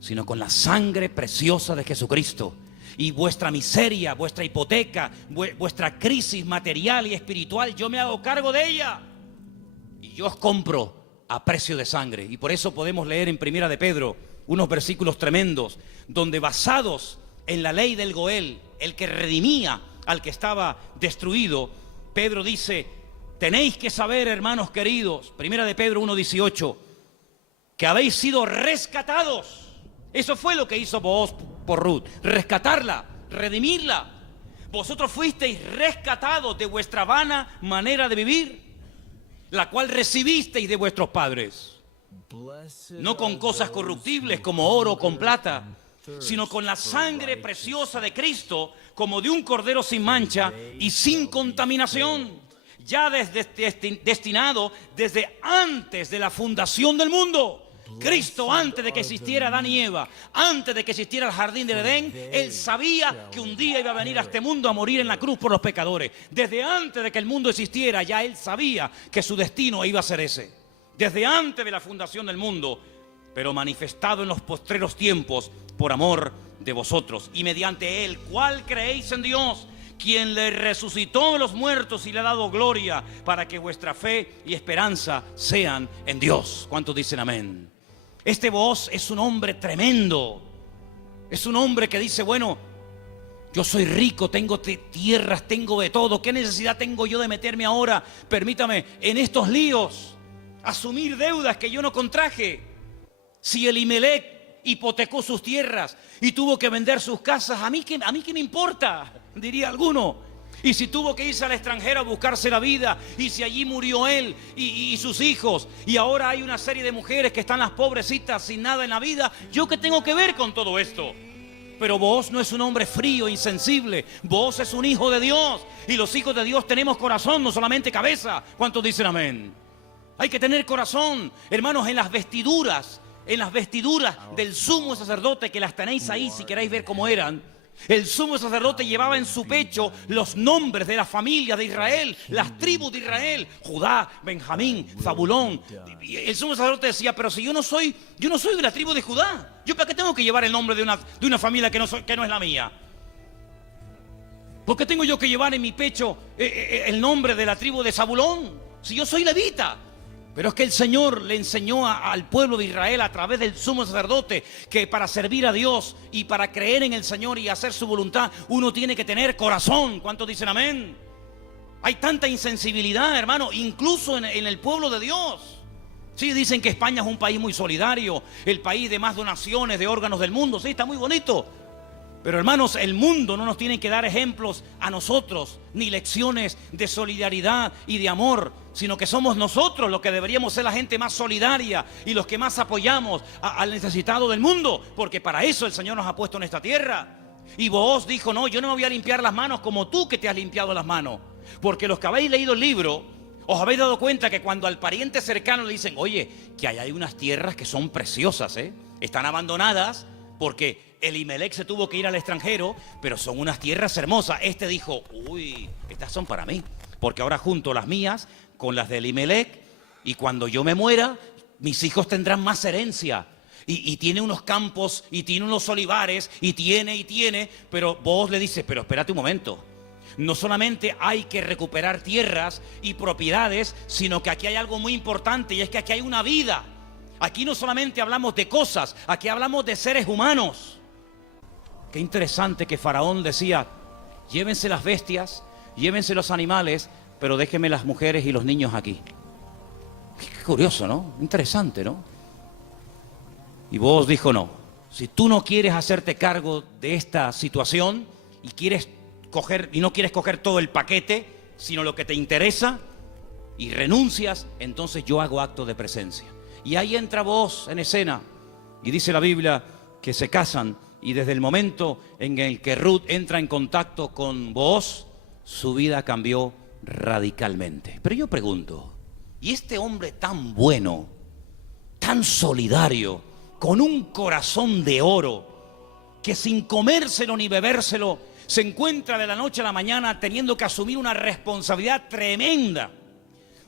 sino con la sangre preciosa de Jesucristo. Y vuestra miseria, vuestra hipoteca, vuestra crisis material y espiritual, yo me hago cargo de ella. Y yo os compro a precio de sangre. Y por eso podemos leer en Primera de Pedro unos versículos tremendos, donde basados en la ley del Goel, el que redimía al que estaba destruido, Pedro dice, tenéis que saber, hermanos queridos, Primera de Pedro 1:18, que habéis sido rescatados. Eso fue lo que hizo Booz por Ruth, rescatarla, redimirla. Vosotros fuisteis rescatados de vuestra vana manera de vivir, la cual recibisteis de vuestros padres, no con cosas corruptibles como oro o con plata, sino con la sangre preciosa de Cristo, como de un cordero sin mancha y sin contaminación, ya destinado desde antes de la fundación del mundo. Cristo, antes de que existiera Adán y Eva, antes de que existiera el jardín del Edén, Él sabía que un día iba a venir a este mundo a morir en la cruz por los pecadores. Desde antes de que el mundo existiera, ya Él sabía que su destino iba a ser ese. Desde antes de la fundación del mundo, pero manifestado en los postreros tiempos por amor de vosotros. Y mediante Él, ¿cuál creéis en Dios? Quien le resucitó de los muertos y le ha dado gloria, para que vuestra fe y esperanza sean en Dios. ¿Cuántos dicen amén? Este Booz es un hombre tremendo. Es un hombre que dice, bueno, yo soy rico, tengo tierras, tengo de todo. ¿Qué necesidad tengo yo de meterme ahora, permítame, en estos líos? Asumir deudas que yo no contraje. Si Elimelech hipotecó sus tierras y tuvo que vender sus casas, ¿a mí qué me importa? Diría alguno. Y si tuvo que irse al extranjero a buscarse la vida, y si allí murió él y sus hijos, y ahora hay una serie de mujeres que están las pobrecitas sin nada en la vida, ¿yo qué tengo que ver con todo esto? Pero Booz no es un hombre frío, insensible. Booz es un hijo de Dios. Y los hijos de Dios tenemos corazón, no solamente cabeza. ¿Cuántos dicen amén? Hay que tener corazón. Hermanos, en las vestiduras del sumo sacerdote, que las tenéis ahí si queréis ver cómo eran. El sumo sacerdote llevaba en su pecho los nombres de la familia de Israel, las tribus de Israel: Judá, Benjamín, Zabulón. Y el sumo sacerdote decía: pero si yo no soy de la tribu de Judá, ¿yo para qué tengo que llevar el nombre de una familia que no es la mía? ¿Por qué tengo yo que llevar en mi pecho el nombre de la tribu de Zabulón, si yo soy levita? Pero es que el Señor le enseñó al pueblo de Israel a través del sumo sacerdote que para servir a Dios y para creer en el Señor y hacer su voluntad, uno tiene que tener corazón. ¿Cuántos dicen amén? Hay tanta insensibilidad, hermano, incluso en el pueblo de Dios. Sí, dicen que España es un país muy solidario, el país de más donaciones de órganos del mundo. Sí, está muy bonito. Pero hermanos, el mundo no nos tiene que dar ejemplos a nosotros, ni lecciones de solidaridad y de amor, sino que somos nosotros los que deberíamos ser la gente más solidaria y los que más apoyamos al necesitado del mundo, porque para eso el Señor nos ha puesto en esta tierra. Y Booz dijo: no, yo no me voy a limpiar las manos como tú que te has limpiado las manos. Porque los que habéis leído el libro, os habéis dado cuenta que cuando al pariente cercano le dicen: oye, que hay unas tierras que son preciosas, están abandonadas porque Elimelech se tuvo que ir al extranjero, pero son unas tierras hermosas. Este dijo: uy, estas son para mí, porque ahora junto las mías con las de Elimelech, y cuando yo me muera, mis hijos tendrán más herencia. Y tiene unos campos, y tiene unos olivares, y tiene. Pero vos le dices: pero espérate un momento. No solamente hay que recuperar tierras y propiedades, sino que aquí hay algo muy importante, y es que aquí hay una vida. Aquí no solamente hablamos de cosas, aquí hablamos de seres humanos. Qué interesante que Faraón decía: llévense las bestias, llévense los animales, pero déjenme las mujeres y los niños aquí. Qué curioso, ¿no? Interesante, ¿no? Y Booz dijo: no, si tú no quieres hacerte cargo de esta situación y no quieres coger todo el paquete, sino lo que te interesa, y renuncias, entonces yo hago acto de presencia. Y ahí entra Booz en escena, y dice la Biblia que se casan. Y desde el momento en el que Ruth entra en contacto con Booz, su vida cambió radicalmente. Pero yo pregunto: ¿y este hombre tan bueno, tan solidario, con un corazón de oro, que sin comérselo ni bebérselo, se encuentra de la noche a la mañana teniendo que asumir una responsabilidad tremenda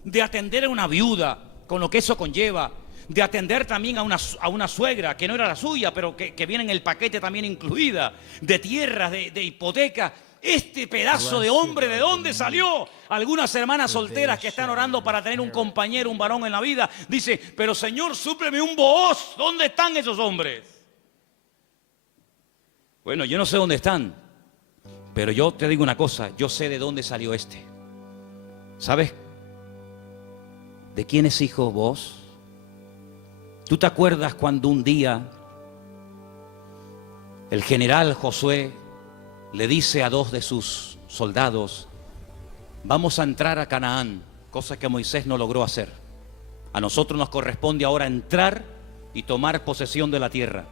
de atender a una viuda, con lo que eso conlleva, de atender también a una suegra que no era la suya, pero que viene en el paquete también incluida, de tierras, de hipoteca? Este pedazo de hombre, ¿de dónde salió? Algunas hermanas solteras que están orando para tener un compañero, un varón en la vida, dice: pero Señor, súpleme un Booz. ¿Dónde están esos hombres? Bueno, yo no sé dónde están, pero yo te digo una cosa: yo sé de dónde salió este. ¿Sabes de quién es hijo Booz? ¿Tú te acuerdas cuando un día el general Josué le dice a dos de sus soldados: vamos a entrar a Canaán, cosa que Moisés no logró hacer? A nosotros nos corresponde ahora entrar y tomar posesión de la tierra.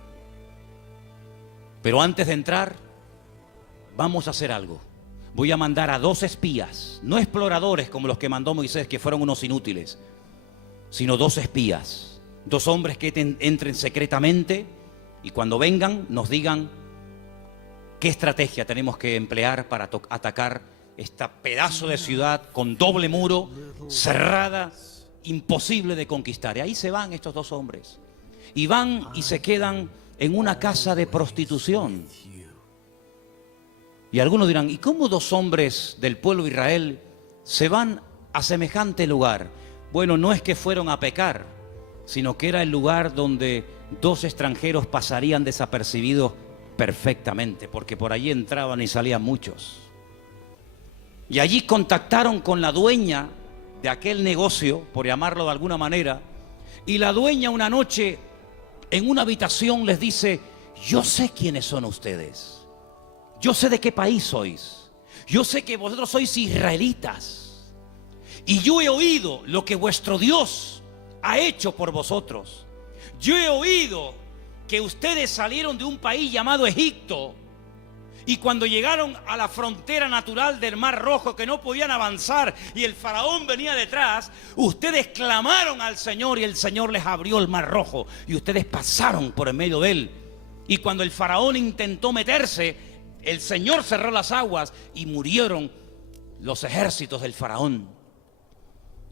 Pero antes de entrar, vamos a hacer algo. Voy a mandar a 2 espías, no exploradores como los que mandó Moisés, que fueron unos inútiles, sino 2 espías. 2 hombres que entren secretamente y cuando vengan nos digan qué estrategia tenemos que emplear para atacar esta pedazo de ciudad con doble muro, cerrada, imposible de conquistar. Y ahí se van estos 2 hombres. Y van y se quedan en una casa de prostitución. Y algunos dirán: ¿y cómo 2 hombres del pueblo de Israel se van a semejante lugar? Bueno, no es que fueron a pecar, sino que era el lugar donde 2 extranjeros pasarían desapercibidos perfectamente, porque por allí entraban y salían muchos. Y allí contactaron con la dueña de aquel negocio, por llamarlo de alguna manera, y la dueña una noche en una habitación les dice: yo sé quiénes son ustedes, yo sé de qué país sois, yo sé que vosotros sois israelitas, y yo he oído lo que vuestro Dios ha hecho por vosotros. Yo he oído que ustedes salieron de un país llamado Egipto, y cuando llegaron a la frontera natural del Mar Rojo, que no podían avanzar y el faraón venía detrás, ustedes clamaron al Señor y el Señor les abrió el Mar Rojo y ustedes pasaron por en medio de él. Y cuando el faraón intentó meterse, el Señor cerró las aguas y murieron los ejércitos del faraón.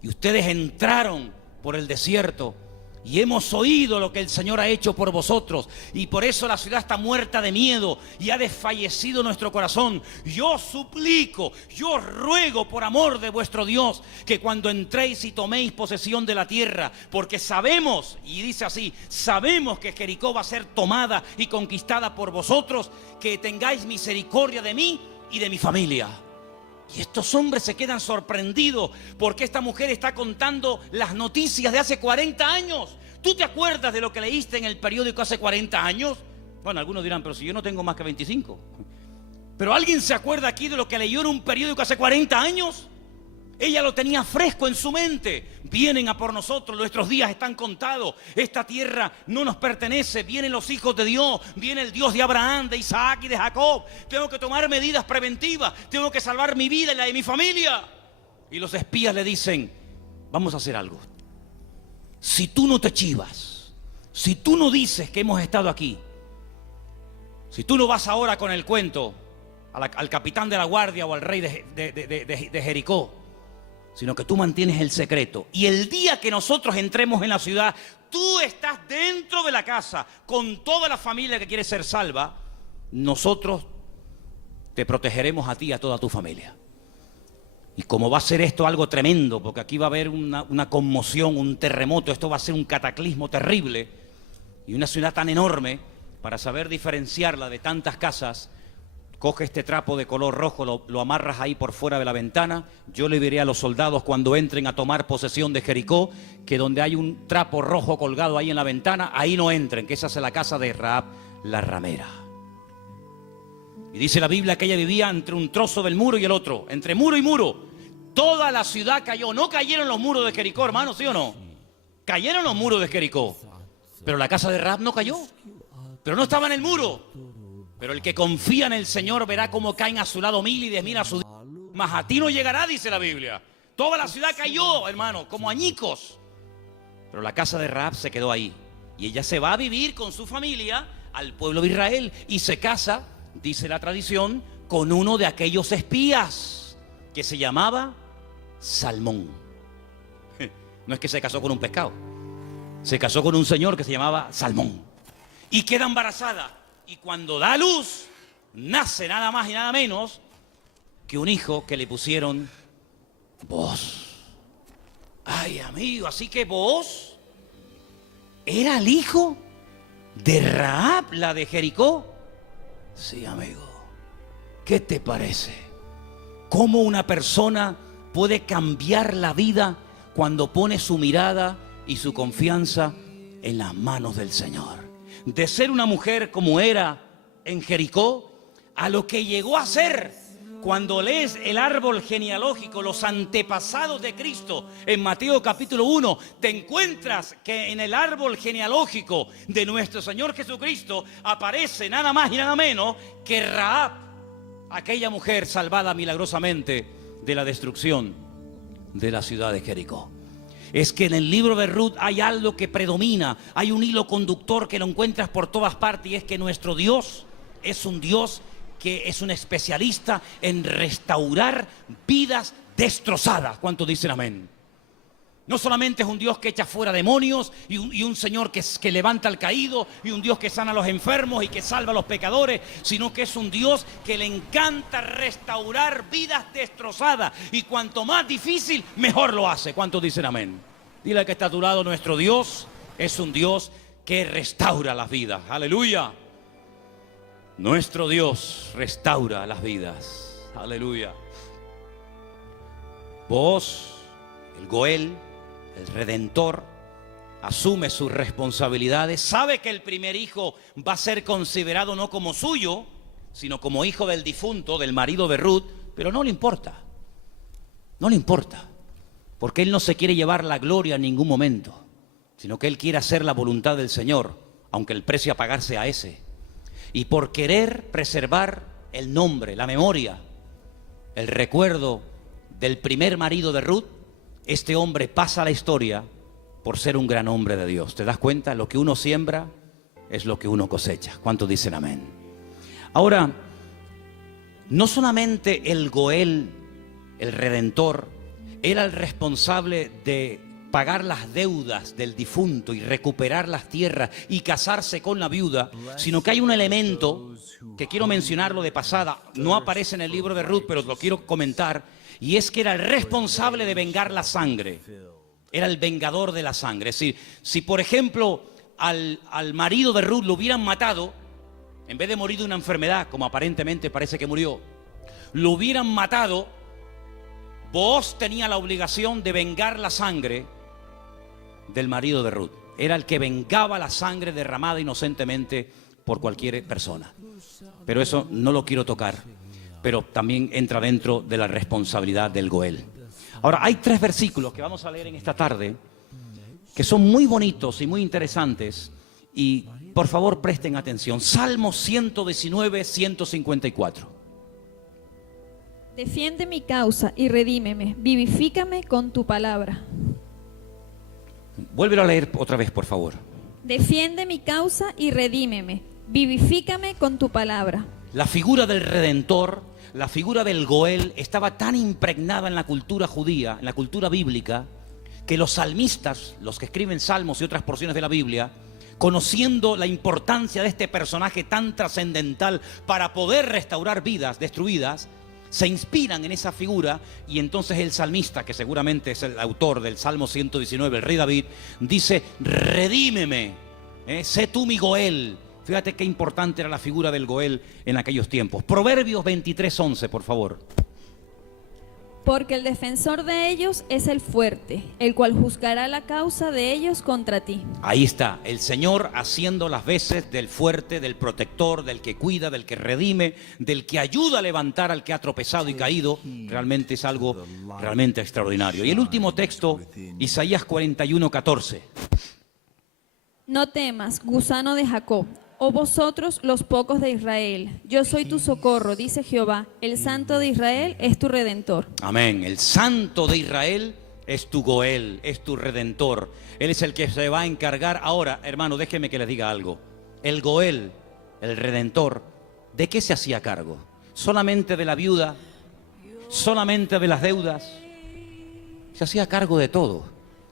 Y ustedes entraron por el desierto y hemos oído lo que el Señor ha hecho por vosotros, y por eso la ciudad está muerta de miedo y ha desfallecido nuestro corazón. Yo suplico, yo ruego por amor de vuestro Dios, que cuando entréis y toméis posesión de la tierra, porque sabemos, y dice así, sabemos que Jericó va a ser tomada y conquistada por vosotros, que tengáis misericordia de mí y de mi familia. Y estos hombres se quedan sorprendidos porque esta mujer está contando las noticias de hace 40 años. ¿Tú te acuerdas de lo que leíste en el periódico hace 40 años? Bueno, algunos dirán, pero si yo no tengo más que 25. ¿Pero alguien se acuerda aquí de lo que leyó en un periódico hace 40 años? Ella lo tenía fresco en su mente. Vienen a por nosotros, nuestros días están contados. Esta tierra no nos pertenece. Vienen los hijos de Dios, viene el Dios de Abraham, de Isaac y de Jacob. Tengo que tomar medidas preventivas. Tengo que salvar mi vida y la de mi familia. Y los espías le dicen, vamos a hacer algo. Si tú no te chivas, si tú no dices que hemos estado aquí, si tú no vas ahora con el cuento al capitán de la guardia o al rey de Jericó, sino que tú mantienes el secreto, y el día que nosotros entremos en la ciudad, tú estás dentro de la casa con toda la familia que quiere ser salva, nosotros te protegeremos a ti y a toda tu familia. Y como va a ser esto algo tremendo, porque aquí va a haber una conmoción, un terremoto, esto va a ser un cataclismo terrible, y una ciudad tan enorme, para saber diferenciarla de tantas casas, coge este trapo de color rojo, lo amarras ahí por fuera de la ventana. Yo le diré a los soldados cuando entren a tomar posesión de Jericó, que donde hay un trapo rojo colgado ahí en la ventana, ahí no entren, que esa es la casa de Rahab la ramera. Y dice la Biblia que ella vivía entre un trozo del muro y el otro, entre muro y muro. Toda la ciudad cayó. No cayeron los muros de Jericó, hermano, ¿sí o no? Cayeron los muros de Jericó, pero la casa de Rahab no cayó. Pero no estaba en el muro. Pero el que confía en el Señor verá cómo caen a su lado 1000 y 10.000 a su lado. Mas a ti no llegará, dice la Biblia. Toda la ciudad cayó, hermano, como añicos. Pero la casa de Rahab se quedó ahí. Y ella se va a vivir con su familia al pueblo de Israel. Y se casa, dice la tradición, con uno de aquellos espías que se llamaba Salmón. No es que se casó con un pescado. Se casó con un señor que se llamaba Salmón. Y queda embarazada. Y cuando da a luz, nace nada más y nada menos que un hijo que le pusieron Booz. Ay, amigo, así que Booz era el hijo de Rahab, la de Jericó. Sí, amigo. ¿Qué te parece? ¿Cómo una persona puede cambiar la vida cuando pone su mirada y su confianza en las manos del Señor? De ser una mujer como era en Jericó, a lo que llegó a ser cuando lees el árbol genealógico, los antepasados de Cristo, en Mateo capítulo 1, te encuentras que en el árbol genealógico de nuestro Señor Jesucristo aparece nada más y nada menos que Rahab, aquella mujer salvada milagrosamente de la destrucción de la ciudad de Jericó. Es que en el libro de Ruth hay algo que predomina, hay un hilo conductor que lo encuentras por todas partes, y es que nuestro Dios es un Dios que es un especialista en restaurar vidas destrozadas. ¿Cuántos dicen amén? No solamente es un Dios que echa fuera demonios y un Señor que levanta al caído, y un Dios que sana a los enfermos y que salva a los pecadores, sino que es un Dios que le encanta restaurar vidas destrozadas, y cuanto más difícil, mejor lo hace. ¿Cuántos dicen amén? Dile al que está a tu lado, nuestro Dios es un Dios que restaura las vidas. Aleluya. Nuestro Dios restaura las vidas. Aleluya. Vos, el Goel, el Redentor, asume sus responsabilidades, sabe que el primer hijo va a ser considerado no como suyo, sino como hijo del difunto, del marido de Ruth, pero no le importa. No le importa, porque él no se quiere llevar la gloria en ningún momento, sino que él quiere hacer la voluntad del Señor. aunque el precio a pagar sea ese. Y por querer preservar el nombre, la memoria, el recuerdo del primer marido de Ruth, este hombre pasa a la historia por ser un gran hombre de Dios. ¿Te das cuenta? Lo que uno siembra es lo que uno cosecha. ¿Cuántos dicen amén? Ahora, no solamente el Goel, el Redentor, era el responsable de pagar las deudas del difunto y recuperar las tierras y casarse con la viuda, sino que hay un elemento que quiero mencionarlo de pasada, no aparece en el libro de Ruth, pero lo quiero comentar, y es que era el responsable de vengar la sangre. Era el vengador de la sangre. Es decir, si por ejemplo al marido de Ruth lo hubieran matado, en vez de morir de una enfermedad, como aparentemente parece que murió, lo hubieran matado, Booz tenía la obligación de vengar la sangre del marido de Ruth. Era el que vengaba la sangre derramada inocentemente por cualquier persona. Pero eso no lo quiero tocar, pero también entra dentro de la responsabilidad del Goel. Ahora, hay 3 versículos que vamos a leer en esta tarde que son muy bonitos y muy interesantes, y por favor presten atención. Salmo 119, 154. Defiende mi causa y redímeme, vivifícame con tu palabra. Vuélvelo a leer otra vez, por favor. Defiende mi causa y redímeme, vivifícame con tu palabra. La figura del Redentor, la figura del Goel, estaba tan impregnada en la cultura judía, en la cultura bíblica, que los salmistas, los que escriben salmos y otras porciones de la Biblia, conociendo la importancia de este personaje tan trascendental para poder restaurar vidas destruidas, se inspiran en esa figura, y entonces el salmista, que seguramente es el autor del Salmo 119, el rey David, dice: redímeme, sé tú mi Goel. Fíjate qué importante era la figura del Goel en aquellos tiempos. Proverbios 23:11, por favor. Porque el defensor de ellos es el fuerte, el cual juzgará la causa de ellos contra ti. Ahí está, el Señor haciendo las veces del fuerte, del protector, del que cuida, del que redime, del que ayuda a levantar al que ha tropezado y caído. Realmente es algo realmente extraordinario. Y el último texto, Isaías 41:14. No temas, gusano de Jacob, oh vosotros los pocos de Israel. Yo soy tu socorro, dice Jehová. El Santo de Israel es tu Redentor. Amén. El Santo de Israel es tu Goel, es tu Redentor. Él es el que se va a encargar. Ahora, hermano, déjeme que les diga algo. El Goel, el Redentor, ¿de qué se hacía cargo? ¿Solamente de la viuda? ¿Solamente de las deudas? Se hacía cargo de todo.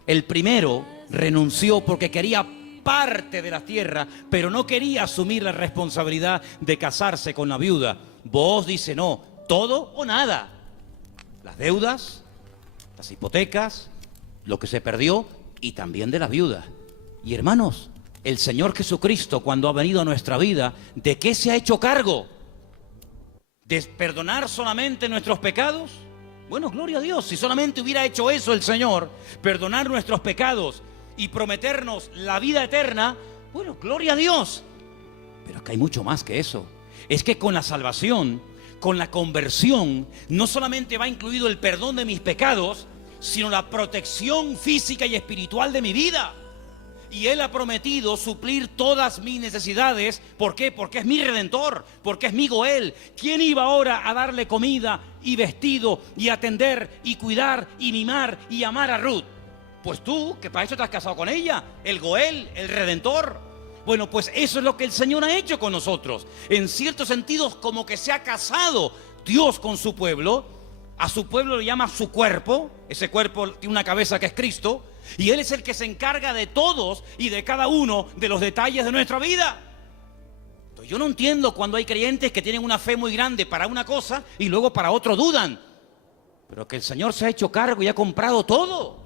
El primero renunció porque quería parte de la tierra, pero no quería asumir la responsabilidad de casarse con la viuda. Booz dice: no, todo o nada. Las deudas, las hipotecas, lo que se perdió, y también de la viuda. Y hermanos, el Señor Jesucristo, cuando ha venido a nuestra vida, ¿de qué se ha hecho cargo? ¿De perdonar solamente nuestros pecados? Bueno, gloria a Dios, si solamente hubiera hecho eso el Señor, perdonar nuestros pecados y prometernos la vida eterna, bueno, gloria a Dios. Pero es que hay mucho más que eso. Es que con la salvación, con la conversión, no solamente va incluido el perdón de mis pecados, sino la protección física y espiritual de mi vida. Y Él ha prometido suplir todas mis necesidades. ¿Por qué? Porque es mi Redentor, porque es mi Goel. ¿Quién iba ahora a darle comida y vestido y atender y cuidar y mimar y amar a Ruth? Pues tú, que para eso te has casado con ella, el Goel, el Redentor. Bueno, pues eso es lo que el Señor ha hecho con nosotros. En ciertos sentidos, como que se ha casado Dios con su pueblo. A su pueblo le llama su cuerpo. Ese cuerpo tiene una cabeza que es Cristo, y Él es el que se encarga de todos y de cada uno de los detalles de nuestra vida. Entonces, yo no entiendo cuando hay creyentes que tienen una fe muy grande para una cosa y luego para otro dudan. Pero que el Señor se ha hecho cargo y ha comprado todo.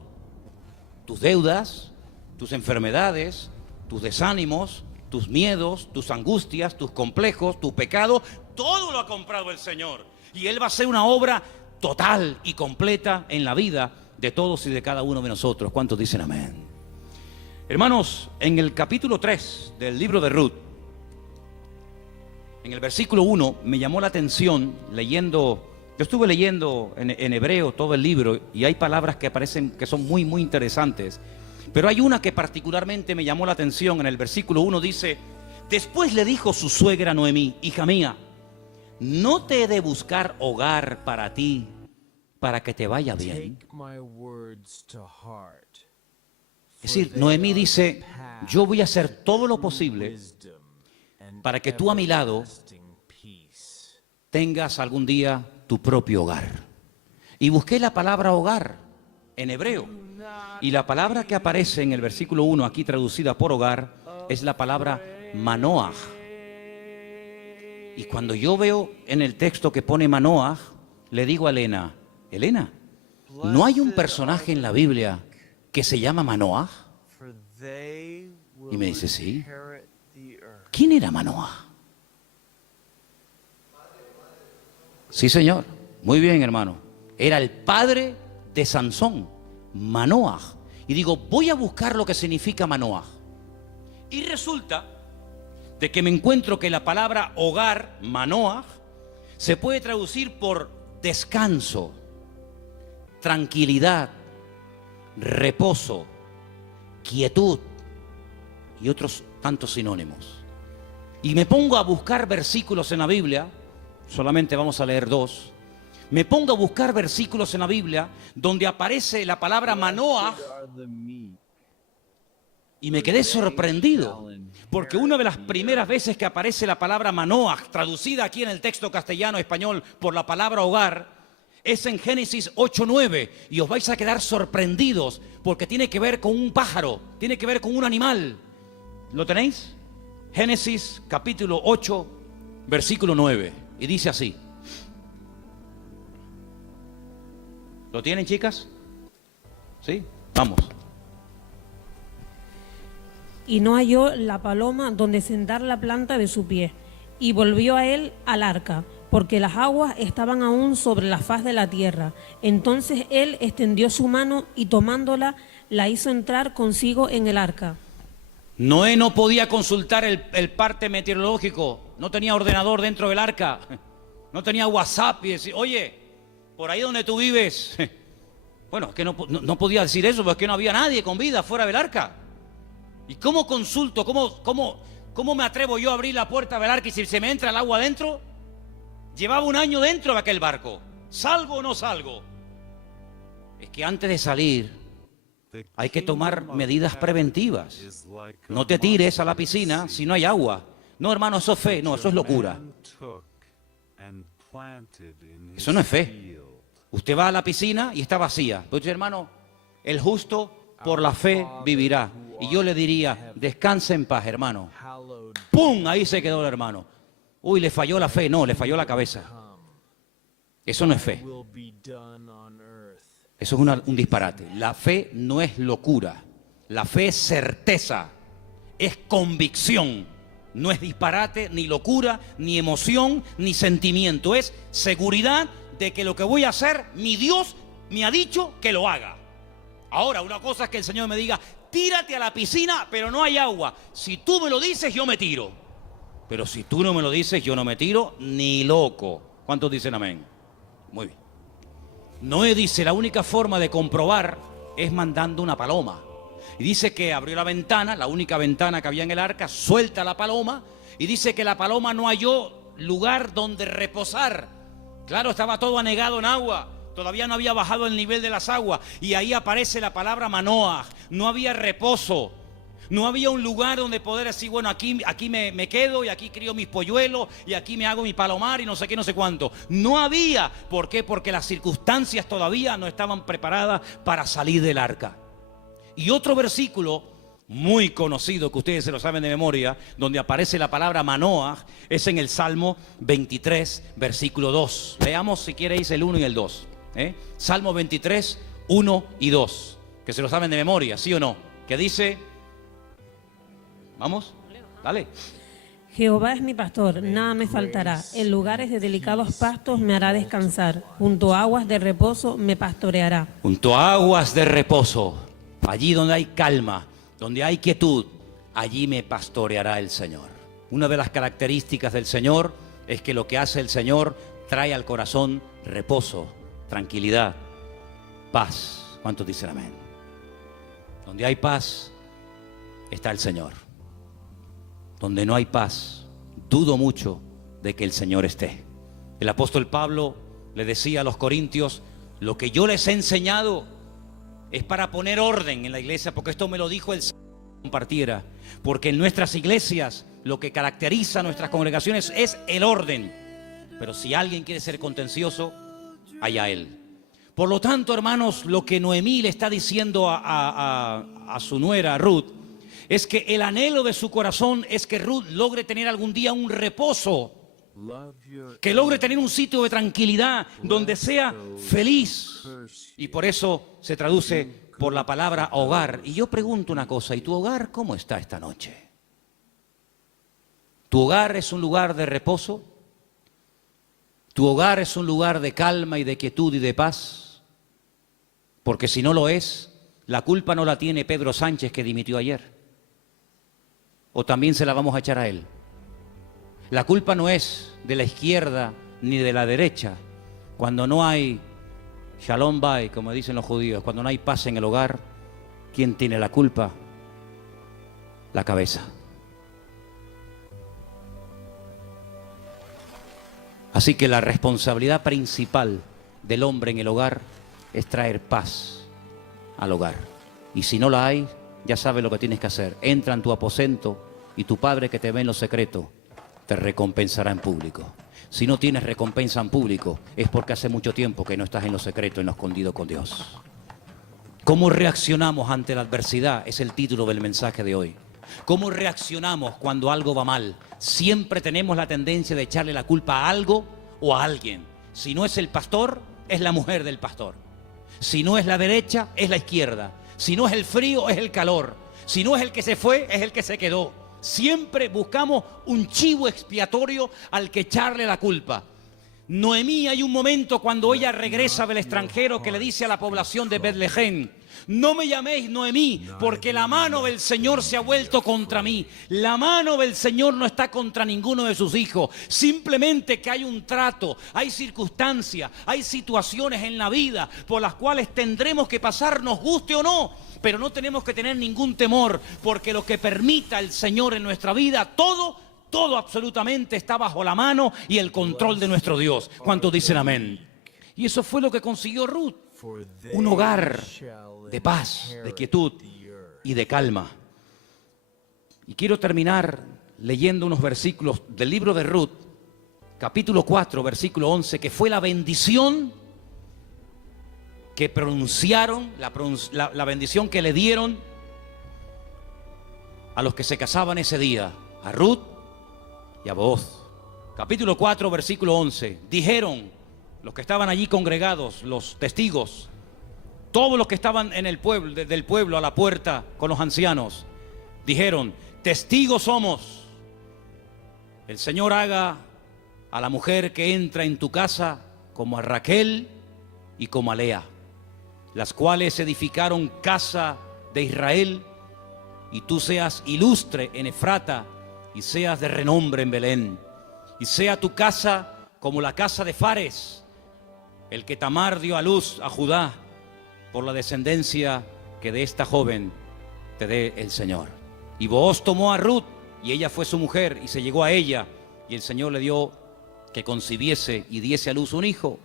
Tus deudas, tus enfermedades, tus desánimos, tus miedos, tus angustias, tus complejos, tu pecado, todo lo ha comprado el Señor. Y Él va a hacer una obra total y completa en la vida de todos y de cada uno de nosotros. ¿Cuántos dicen amén? Hermanos, en el capítulo 3 del libro de Ruth, en el versículo 1, me llamó la atención leyendo. Yo estuve leyendo en hebreo todo el libro, y hay palabras que parecen que son muy, muy interesantes. Pero hay una que particularmente me llamó la atención. En el versículo 1 dice: después le dijo su suegra Noemí: hija mía, ¿no te he de buscar hogar para ti, para que te vaya bien? Es decir, Noemí dice: yo voy a hacer todo lo posible para que tú a mi lado tengas algún día tu propio hogar. Y busqué la palabra hogar en hebreo. Y la palabra que aparece en el versículo 1, aquí traducida por hogar, es la palabra Manoah. Y cuando yo veo en el texto que pone Manoah, le digo a Elena: Elena, ¿no hay un personaje en la Biblia que se llama Manoah? Y me dice: sí. ¿Quién era Manoah? Sí, señor. Muy bien, hermano. Era el padre de Sansón, Manoah. Y digo, voy a buscar lo que significa Manoah. Y resulta de que me encuentro que la palabra hogar, Manoah, se puede traducir por descanso, tranquilidad, reposo, quietud y otros tantos sinónimos. Y me pongo a buscar versículos en la Biblia, solamente vamos a leer 2. Me pongo a buscar versículos en la Biblia donde aparece la palabra Manoah y me quedé sorprendido, porque una de las primeras veces que aparece la palabra Manoah, traducida aquí en el texto castellano-español por la palabra hogar, es en Génesis 8:9, y os vais a quedar sorprendidos porque tiene que ver con un pájaro, tiene que ver con un animal. ¿Lo tenéis? Génesis capítulo 8, versículo 9, y dice así. ¿Lo tienen, chicas? ¿Sí? Vamos. Y no halló la paloma donde sentar la planta de su pie, y volvió a él al arca, porque las aguas estaban aún sobre la faz de la tierra. Entonces él extendió su mano y tomándola, la hizo entrar consigo en el arca. Noé no podía consultar el parte meteorológico, no tenía ordenador dentro del arca, no tenía WhatsApp y decir: oye, por ahí donde tú vives. Bueno, es que no podía decir eso, porque es que no había nadie con vida fuera del arca. ¿Y cómo consulto? ¿Cómo me atrevo yo a abrir la puerta del arca y si se me entra el agua adentro? Llevaba un año dentro de aquel barco. ¿Salgo o no salgo? Es que antes de salir hay que tomar medidas preventivas. No te tires a la piscina si no hay agua. No, hermano, eso es fe. No, eso es locura. Eso no es fe. Usted va a la piscina y está vacía. Pero usted, hermano, el justo por la fe vivirá. Y yo le diría: descanse en paz, hermano. ¡Pum! Ahí se quedó el hermano. Uy, le falló la fe. No, le falló la cabeza. Eso no es fe. Eso es un disparate. La fe no es locura. La fe es certeza. Es convicción. No es disparate, ni locura, ni emoción, ni sentimiento. Es seguridad de que lo que voy a hacer, mi Dios me ha dicho que lo haga. Ahora, una cosa es que el Señor me diga: tírate a la piscina, pero no hay agua. Si tú me lo dices, yo me tiro. Pero si tú no me lo dices, yo no me tiro ni loco. ¿Cuántos dicen amén? Muy bien. Noé dice: la única forma de comprobar es mandando una paloma. Y dice que abrió la ventana, la única ventana que había en el arca, suelta la paloma, y dice que la paloma no halló lugar donde reposar. Claro, estaba todo anegado en agua. Todavía no había bajado el nivel de las aguas. Y ahí aparece la palabra Manoah. No había reposo. No había un lugar donde poder decir: bueno, aquí me quedo y aquí crío mis polluelos y aquí me hago mi palomar y no sé qué, no sé cuánto. No había. ¿Por qué? Porque las circunstancias todavía no estaban preparadas para salir del arca. Y otro versículo muy conocido, que ustedes se lo saben de memoria, donde aparece la palabra Manoah, es en el Salmo 23, versículo 2. Leamos, si queréis, el 1 y el 2. Salmo 23, 1 y 2. Que se lo saben de memoria, ¿sí o no? Que dice... Vamos, dale. Jehová es mi pastor, nada me faltará. En lugares de delicados pastos me hará descansar. Junto a aguas de reposo me pastoreará. Junto a aguas de reposo, allí donde hay calma, donde hay quietud, allí me pastoreará el Señor. Una de las características del Señor es que lo que hace el Señor trae al corazón reposo, tranquilidad, paz. ¿Cuántos dicen amén? Donde hay paz, está el Señor. Donde no hay paz, dudo mucho de que el Señor esté. El apóstol Pablo le decía a los corintios: lo que yo les he enseñado es para poner orden en la iglesia, porque esto me lo dijo el Señor que compartiera. Porque en nuestras iglesias lo que caracteriza a nuestras congregaciones es el orden. Pero si alguien quiere ser contencioso, allá él. Por lo tanto, hermanos, lo que Noemí le está diciendo a su nuera, Ruth, es que el anhelo de su corazón es que Ruth logre tener algún día un reposo, que logre tener un sitio de tranquilidad donde sea feliz. Y por eso se traduce por la palabra hogar. Y yo pregunto una cosa: ¿y tu hogar cómo está esta noche? ¿Tu hogar es un lugar de reposo? ¿Tu hogar es un lugar de calma y de quietud y de paz? Porque si no lo es, la culpa no la tiene Pedro Sánchez, que dimitió ayer. ¿O también se la vamos a echar a él? La culpa no es de la izquierda ni de la derecha. Cuando no hay shalom bay, como dicen los judíos, cuando no hay paz en el hogar, ¿quién tiene la culpa? La cabeza. Así que la responsabilidad principal del hombre en el hogar es traer paz al hogar. Y si no la hay, ya sabes lo que tienes que hacer. Entra en tu aposento y tu Padre que te ve en lo secreto te recompensará en público. Si no tienes recompensa en público, es porque hace mucho tiempo que no estás en lo secreto, en lo escondido con Dios. ¿Cómo reaccionamos ante la adversidad? Es el título del mensaje de hoy. ¿Cómo reaccionamos cuando algo va mal? Siempre tenemos la tendencia de echarle la culpa a algo o a alguien. Si no es el pastor, es la mujer del pastor. Si no es la derecha, es la izquierda. Si no es el frío, es el calor. Si no es el que se fue, es el que se quedó. Siempre buscamos un chivo expiatorio al que echarle la culpa. Noemí, hay un momento cuando ella regresa del extranjero que le dice a la población de Betlehem: no me llaméis Noemí, porque la mano del Señor se ha vuelto contra mí. La mano del Señor no está contra ninguno de sus hijos. Simplemente que hay un trato, hay circunstancias, hay situaciones en la vida por las cuales tendremos que pasar, nos guste o no. Pero no tenemos que tener ningún temor, porque lo que permita el Señor en nuestra vida, todo absolutamente está bajo la mano y el control de nuestro Dios. ¿Cuántos dicen amén? Y eso fue lo que consiguió Ruth. Un hogar de paz, de quietud y de calma. Y quiero terminar leyendo unos versículos del libro de Ruth, capítulo 4, versículo 11, que fue la bendición que pronunciaron, la bendición que le dieron a los que se casaban ese día, a Ruth y a Booz. Capítulo 4, versículo 11. Dijeron los que estaban allí congregados, los testigos, todos los que estaban en el pueblo, desde el pueblo a la puerta con los ancianos, dijeron: testigos somos. El Señor haga a la mujer que entra en tu casa como a Raquel y como a Lea, las cuales edificaron casa de Israel, y tú seas ilustre en Efrata y seas de renombre en Belén, y sea tu casa como la casa de Fares, el que Tamar dio a luz a Judá, por la descendencia que de esta joven te dé el Señor. Y Booz tomó a Ruth, y ella fue su mujer, y se llegó a ella, y el Señor le dio que concibiese y diese a luz un hijo.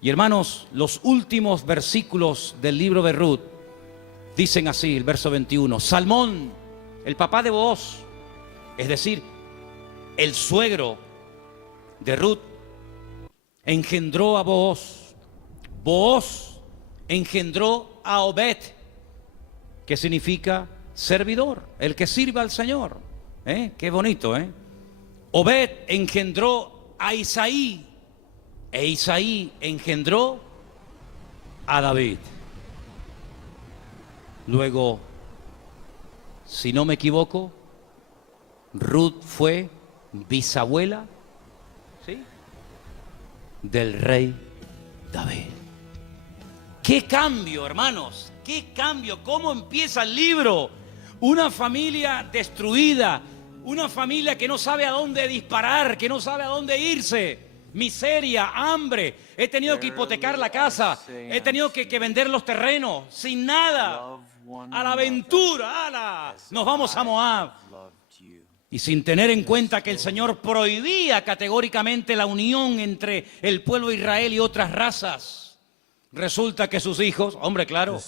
Y hermanos, los últimos versículos del libro de Ruth dicen así, el verso 21: Salmón, el papá de Booz, es decir, el suegro de Ruth, engendró a Booz. Booz engendró a Obed, que significa servidor, el que sirve al Señor. Qué bonito, ¿eh? Obed engendró a Isaí, e Isaí engendró a David. Luego, si no me equivoco, Ruth fue bisabuela, ¿sí?, del rey David. ¡Qué cambio, hermanos! ¡Qué cambio! ¿Cómo empieza el libro? Una familia destruida, una familia que no sabe a dónde disparar, que no sabe a dónde irse. Miseria, hambre, he tenido que hipotecar la casa, he tenido que vender los terrenos, sin nada. a la aventura, ¡ala! Nos vamos a Moab. Y sin tener en cuenta que el Señor prohibía categóricamente la unión entre el pueblo de Israel y otras razas, resulta que sus hijos, hombre, claro,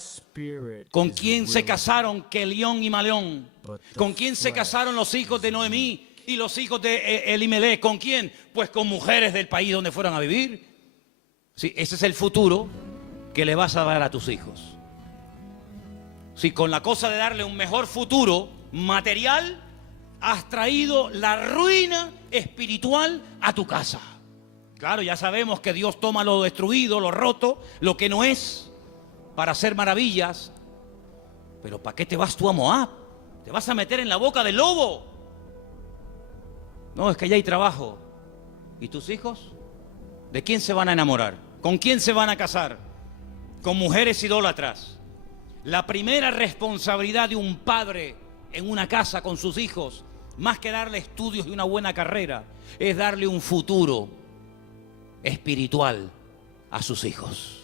¿con quién se casaron Kelión y Maleón? ¿Con quién se casaron los hijos de Noemí y los hijos de Elimelech? ¿Con quién? Pues con mujeres del país donde fueron a vivir. Sí, ese es el futuro que le vas a dar a tus hijos. Si con la cosa de darle un mejor futuro material, has traído la ruina espiritual a tu casa. Claro, ya sabemos que Dios toma lo destruido, lo roto, lo que no es, para hacer maravillas. Pero ¿para qué te vas tú a Moab? ¿Te vas a meter en la boca del lobo? No, es que ya hay trabajo. ¿Y tus hijos? ¿De quién se van a enamorar? ¿Con quién se van a casar? Con mujeres idólatras. La primera responsabilidad de un padre en una casa con sus hijos, más que darle estudios y una buena carrera, es darle un futuro espiritual a sus hijos.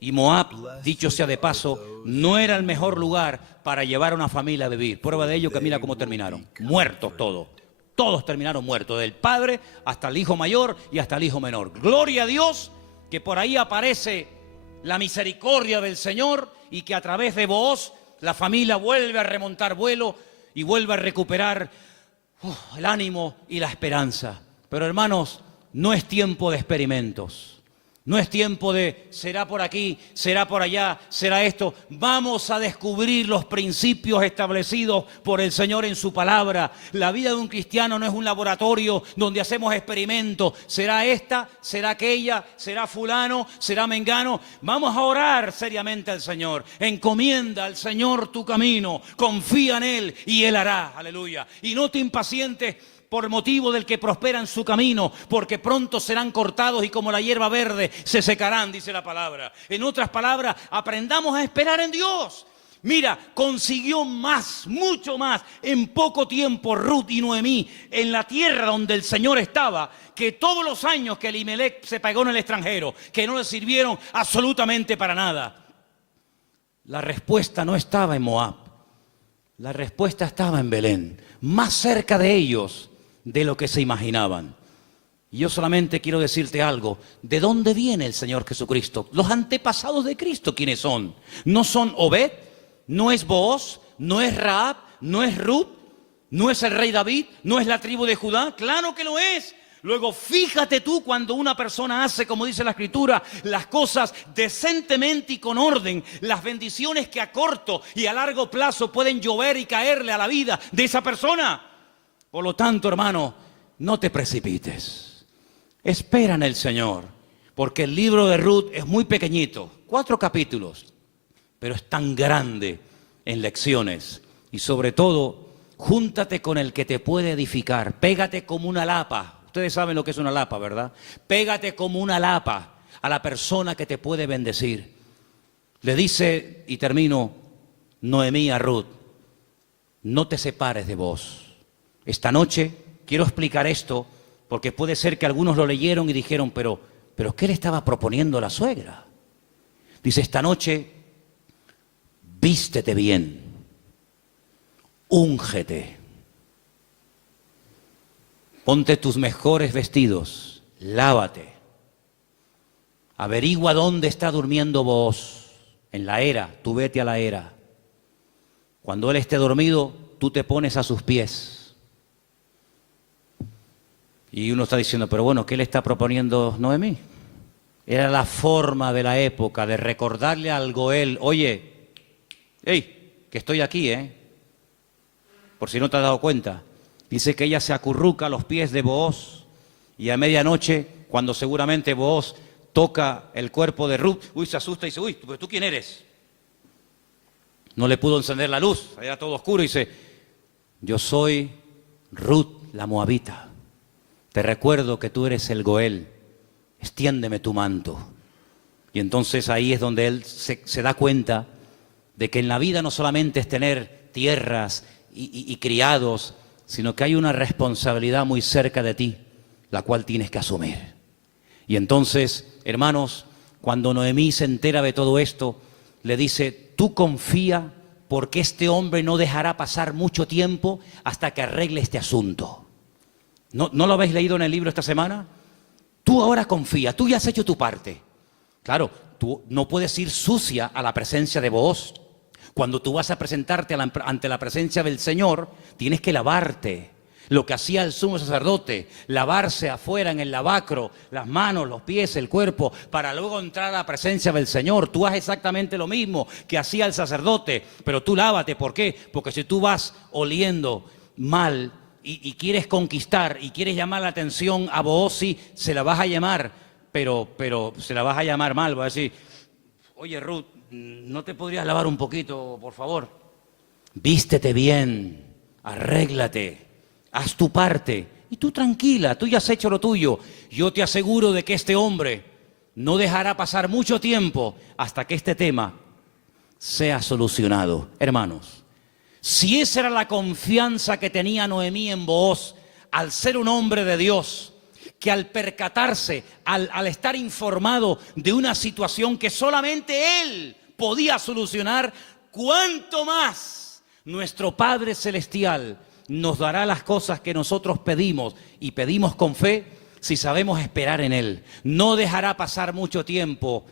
Y Moab, dicho sea de paso, no era el mejor lugar para llevar a una familia a vivir. Prueba de ello que mira cómo terminaron. Muertos todos. Todos terminaron muertos, del padre hasta el hijo mayor y hasta el hijo menor. Gloria a Dios que por ahí aparece la misericordia del Señor y que a través de Booz la familia vuelve a remontar vuelo y vuelve a recuperar el ánimo y la esperanza. Pero hermanos, no es tiempo de experimentos. No es tiempo de será por aquí, será por allá, será esto. Vamos a descubrir los principios establecidos por el Señor en su palabra. La vida de un cristiano no es un laboratorio donde hacemos experimentos. Será esta, será aquella, será fulano, será mengano. Vamos a orar seriamente al Señor. Encomienda al Señor tu camino. Confía en Él y Él hará. Aleluya. Y no te impacientes por motivo del que prospera en su camino, porque pronto serán cortados y como la hierba verde se secarán, dice la palabra. En otras palabras, aprendamos a esperar en Dios. Mira, consiguió más, mucho más, en poco tiempo Ruth y Noemí, en la tierra donde el Señor estaba, que todos los años que Elimelech se pagó en el extranjero, que no le sirvieron absolutamente para nada. La respuesta no estaba en Moab, la respuesta estaba en Belén, más cerca de ellos de lo que se imaginaban. Y yo solamente quiero decirte algo. ¿De dónde viene el Señor Jesucristo? Los antepasados de Cristo, ¿quiénes son? ¿No son Obed? ¿No es Booz? ¿No es Rahab? ¿No es Ruth? ¿No es el rey David? ¿No es la tribu de Judá? ¡Claro que lo es! Luego, fíjate tú cuando una persona hace, como dice la Escritura, las cosas decentemente y con orden, las bendiciones que a corto y a largo plazo pueden llover y caerle a la vida de esa persona. Por lo tanto, hermano, no te precipites. Espera en el Señor, porque el libro de Ruth es muy pequeñito, 4 capítulos, pero es tan grande en lecciones. Y sobre todo, júntate con el que te puede edificar. Pégate como una lapa. Ustedes saben lo que es una lapa, ¿verdad? Pégate como una lapa a la persona que te puede bendecir. Le dice, y termino, Noemí a Ruth, no te separes de vos. Esta noche quiero explicar esto porque puede ser que algunos lo leyeron y dijeron, pero ¿qué le estaba proponiendo la suegra? Dice, esta noche vístete bien, úngete, ponte tus mejores vestidos, lávate, averigua dónde está durmiendo Booz, en la era, tú vete a la era. Cuando él esté dormido, tú te pones a sus pies. Y uno está diciendo, pero bueno, ¿qué le está proponiendo Noemí? Era la forma de la época de recordarle al Goel, oye, hey, que estoy aquí, por si no te has dado cuenta. Dice que ella se acurruca a los pies de Booz y a medianoche, cuando seguramente Booz toca el cuerpo de Ruth, se asusta y dice, ¿pero tú quién eres? No le pudo encender la luz, era todo oscuro y dice, yo soy Ruth la Moabita. Te recuerdo que tú eres el Goel, extiéndeme tu manto. Y entonces ahí es donde él se da cuenta de que en la vida no solamente es tener tierras y criados, sino que hay una responsabilidad muy cerca de ti, la cual tienes que asumir. Y entonces, hermanos, cuando Noemí se entera de todo esto, le dice, tú confía porque este hombre no dejará pasar mucho tiempo hasta que arregle este asunto. ¿No lo habéis leído en el libro esta semana? Tú ahora confía, tú ya has hecho tu parte. Claro, tú no puedes ir sucia a la presencia de Booz. Cuando tú vas a presentarte ante la presencia del Señor, tienes que lavarte. Lo que hacía el sumo sacerdote, lavarse afuera en el lavacro, las manos, los pies, el cuerpo, para luego entrar a la presencia del Señor. Tú haces exactamente lo mismo que hacía el sacerdote, pero tú lávate. ¿Por qué? Porque si tú vas oliendo mal y quieres conquistar y quieres llamar la atención a Booz, sí, se la vas a llamar, pero se la vas a llamar mal. Vas a decir, oye Ruth, ¿no te podrías lavar un poquito, por favor? Vístete bien, arréglate. Haz tu parte y tú tranquila, tú ya has hecho lo tuyo. Yo te aseguro de que este hombre no dejará pasar mucho tiempo hasta que este tema sea solucionado. Hermanos, si esa era la confianza que tenía Noemí en Booz, al ser un hombre de Dios, que al percatarse, al estar informado de una situación que solamente él podía solucionar, ¿cuánto más nuestro Padre Celestial nos dará las cosas que nosotros pedimos y pedimos con fe si sabemos esperar en Él? No dejará pasar mucho tiempo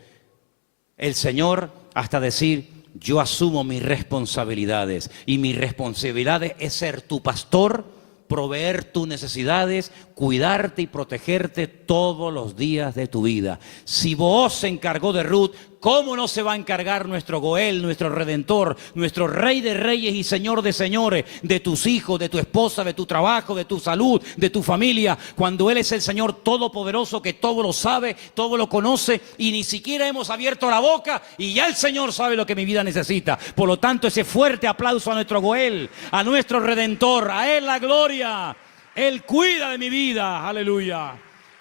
el Señor hasta decir, yo asumo mis responsabilidades y mi responsabilidad es ser tu pastor, proveer tus necesidades, cuidarte y protegerte todos los días de tu vida. Si Booz se encargó de Ruth, ¿cómo no se va a encargar nuestro Goel, nuestro Redentor, nuestro Rey de Reyes y Señor de Señores, de tus hijos, de tu esposa, de tu trabajo, de tu salud, de tu familia, cuando Él es el Señor Todopoderoso que todo lo sabe, todo lo conoce y ni siquiera hemos abierto la boca y ya el Señor sabe lo que mi vida necesita? Por lo tanto, ese fuerte aplauso a nuestro Goel, a nuestro Redentor, a Él la gloria. Él cuida de mi vida, aleluya.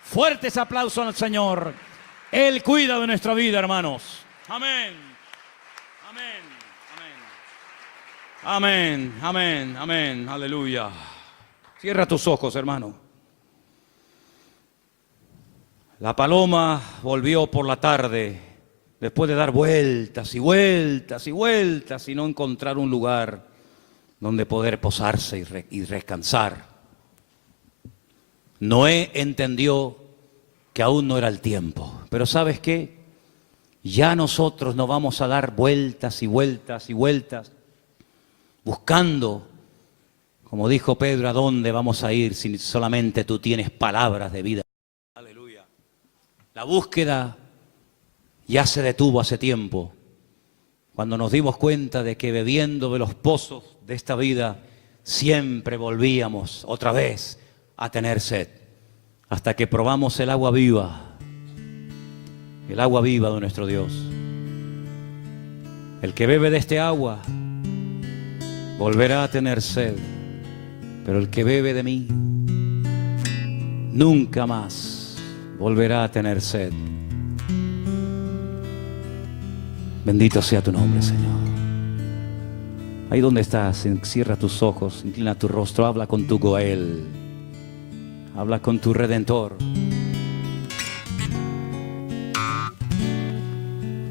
Fuerte ese aplauso al Señor. Él cuida de nuestra vida, hermanos. Amén. Amén. Amén. Amén. Amén. Amén. Aleluya. Cierra tus ojos, hermano. La paloma volvió por la tarde, después de dar vueltas y vueltas y vueltas y no encontrar un lugar donde poder posarse y descansar. Noé entendió que aún no era el tiempo. Pero ¿sabes qué? Ya nosotros no vamos a dar vueltas y vueltas y vueltas buscando, como dijo Pedro, ¿a dónde vamos a ir si solamente tú tienes palabras de vida? Aleluya. La búsqueda ya se detuvo hace tiempo, cuando nos dimos cuenta de que bebiendo de los pozos de esta vida siempre volvíamos otra vez a tener sed, hasta que probamos el agua viva de nuestro Dios. El que bebe de este agua volverá a tener sed, pero el que bebe de mí nunca más volverá a tener sed. Bendito sea tu nombre, Señor. Ahí donde estás, cierra tus ojos, inclina tu rostro, habla con tu Goel, habla con tu Redentor.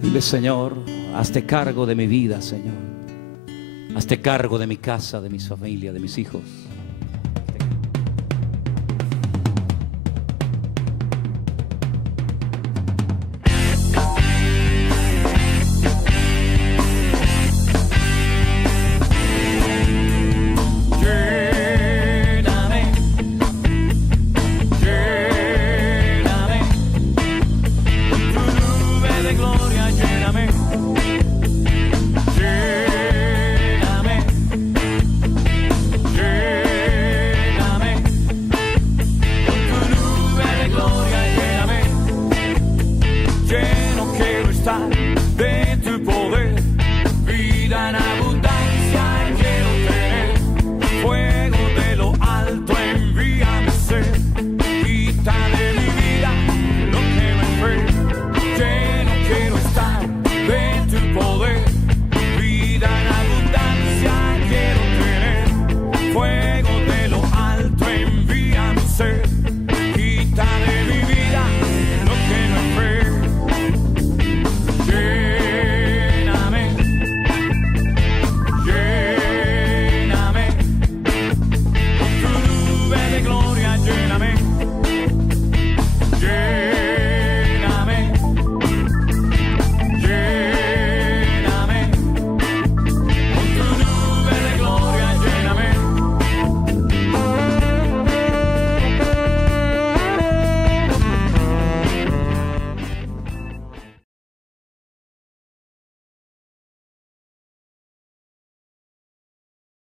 Dile, Señor, hazte cargo de mi vida, Señor. Hazte cargo de mi casa, de mi familia, de mis hijos. Lleno quiero estar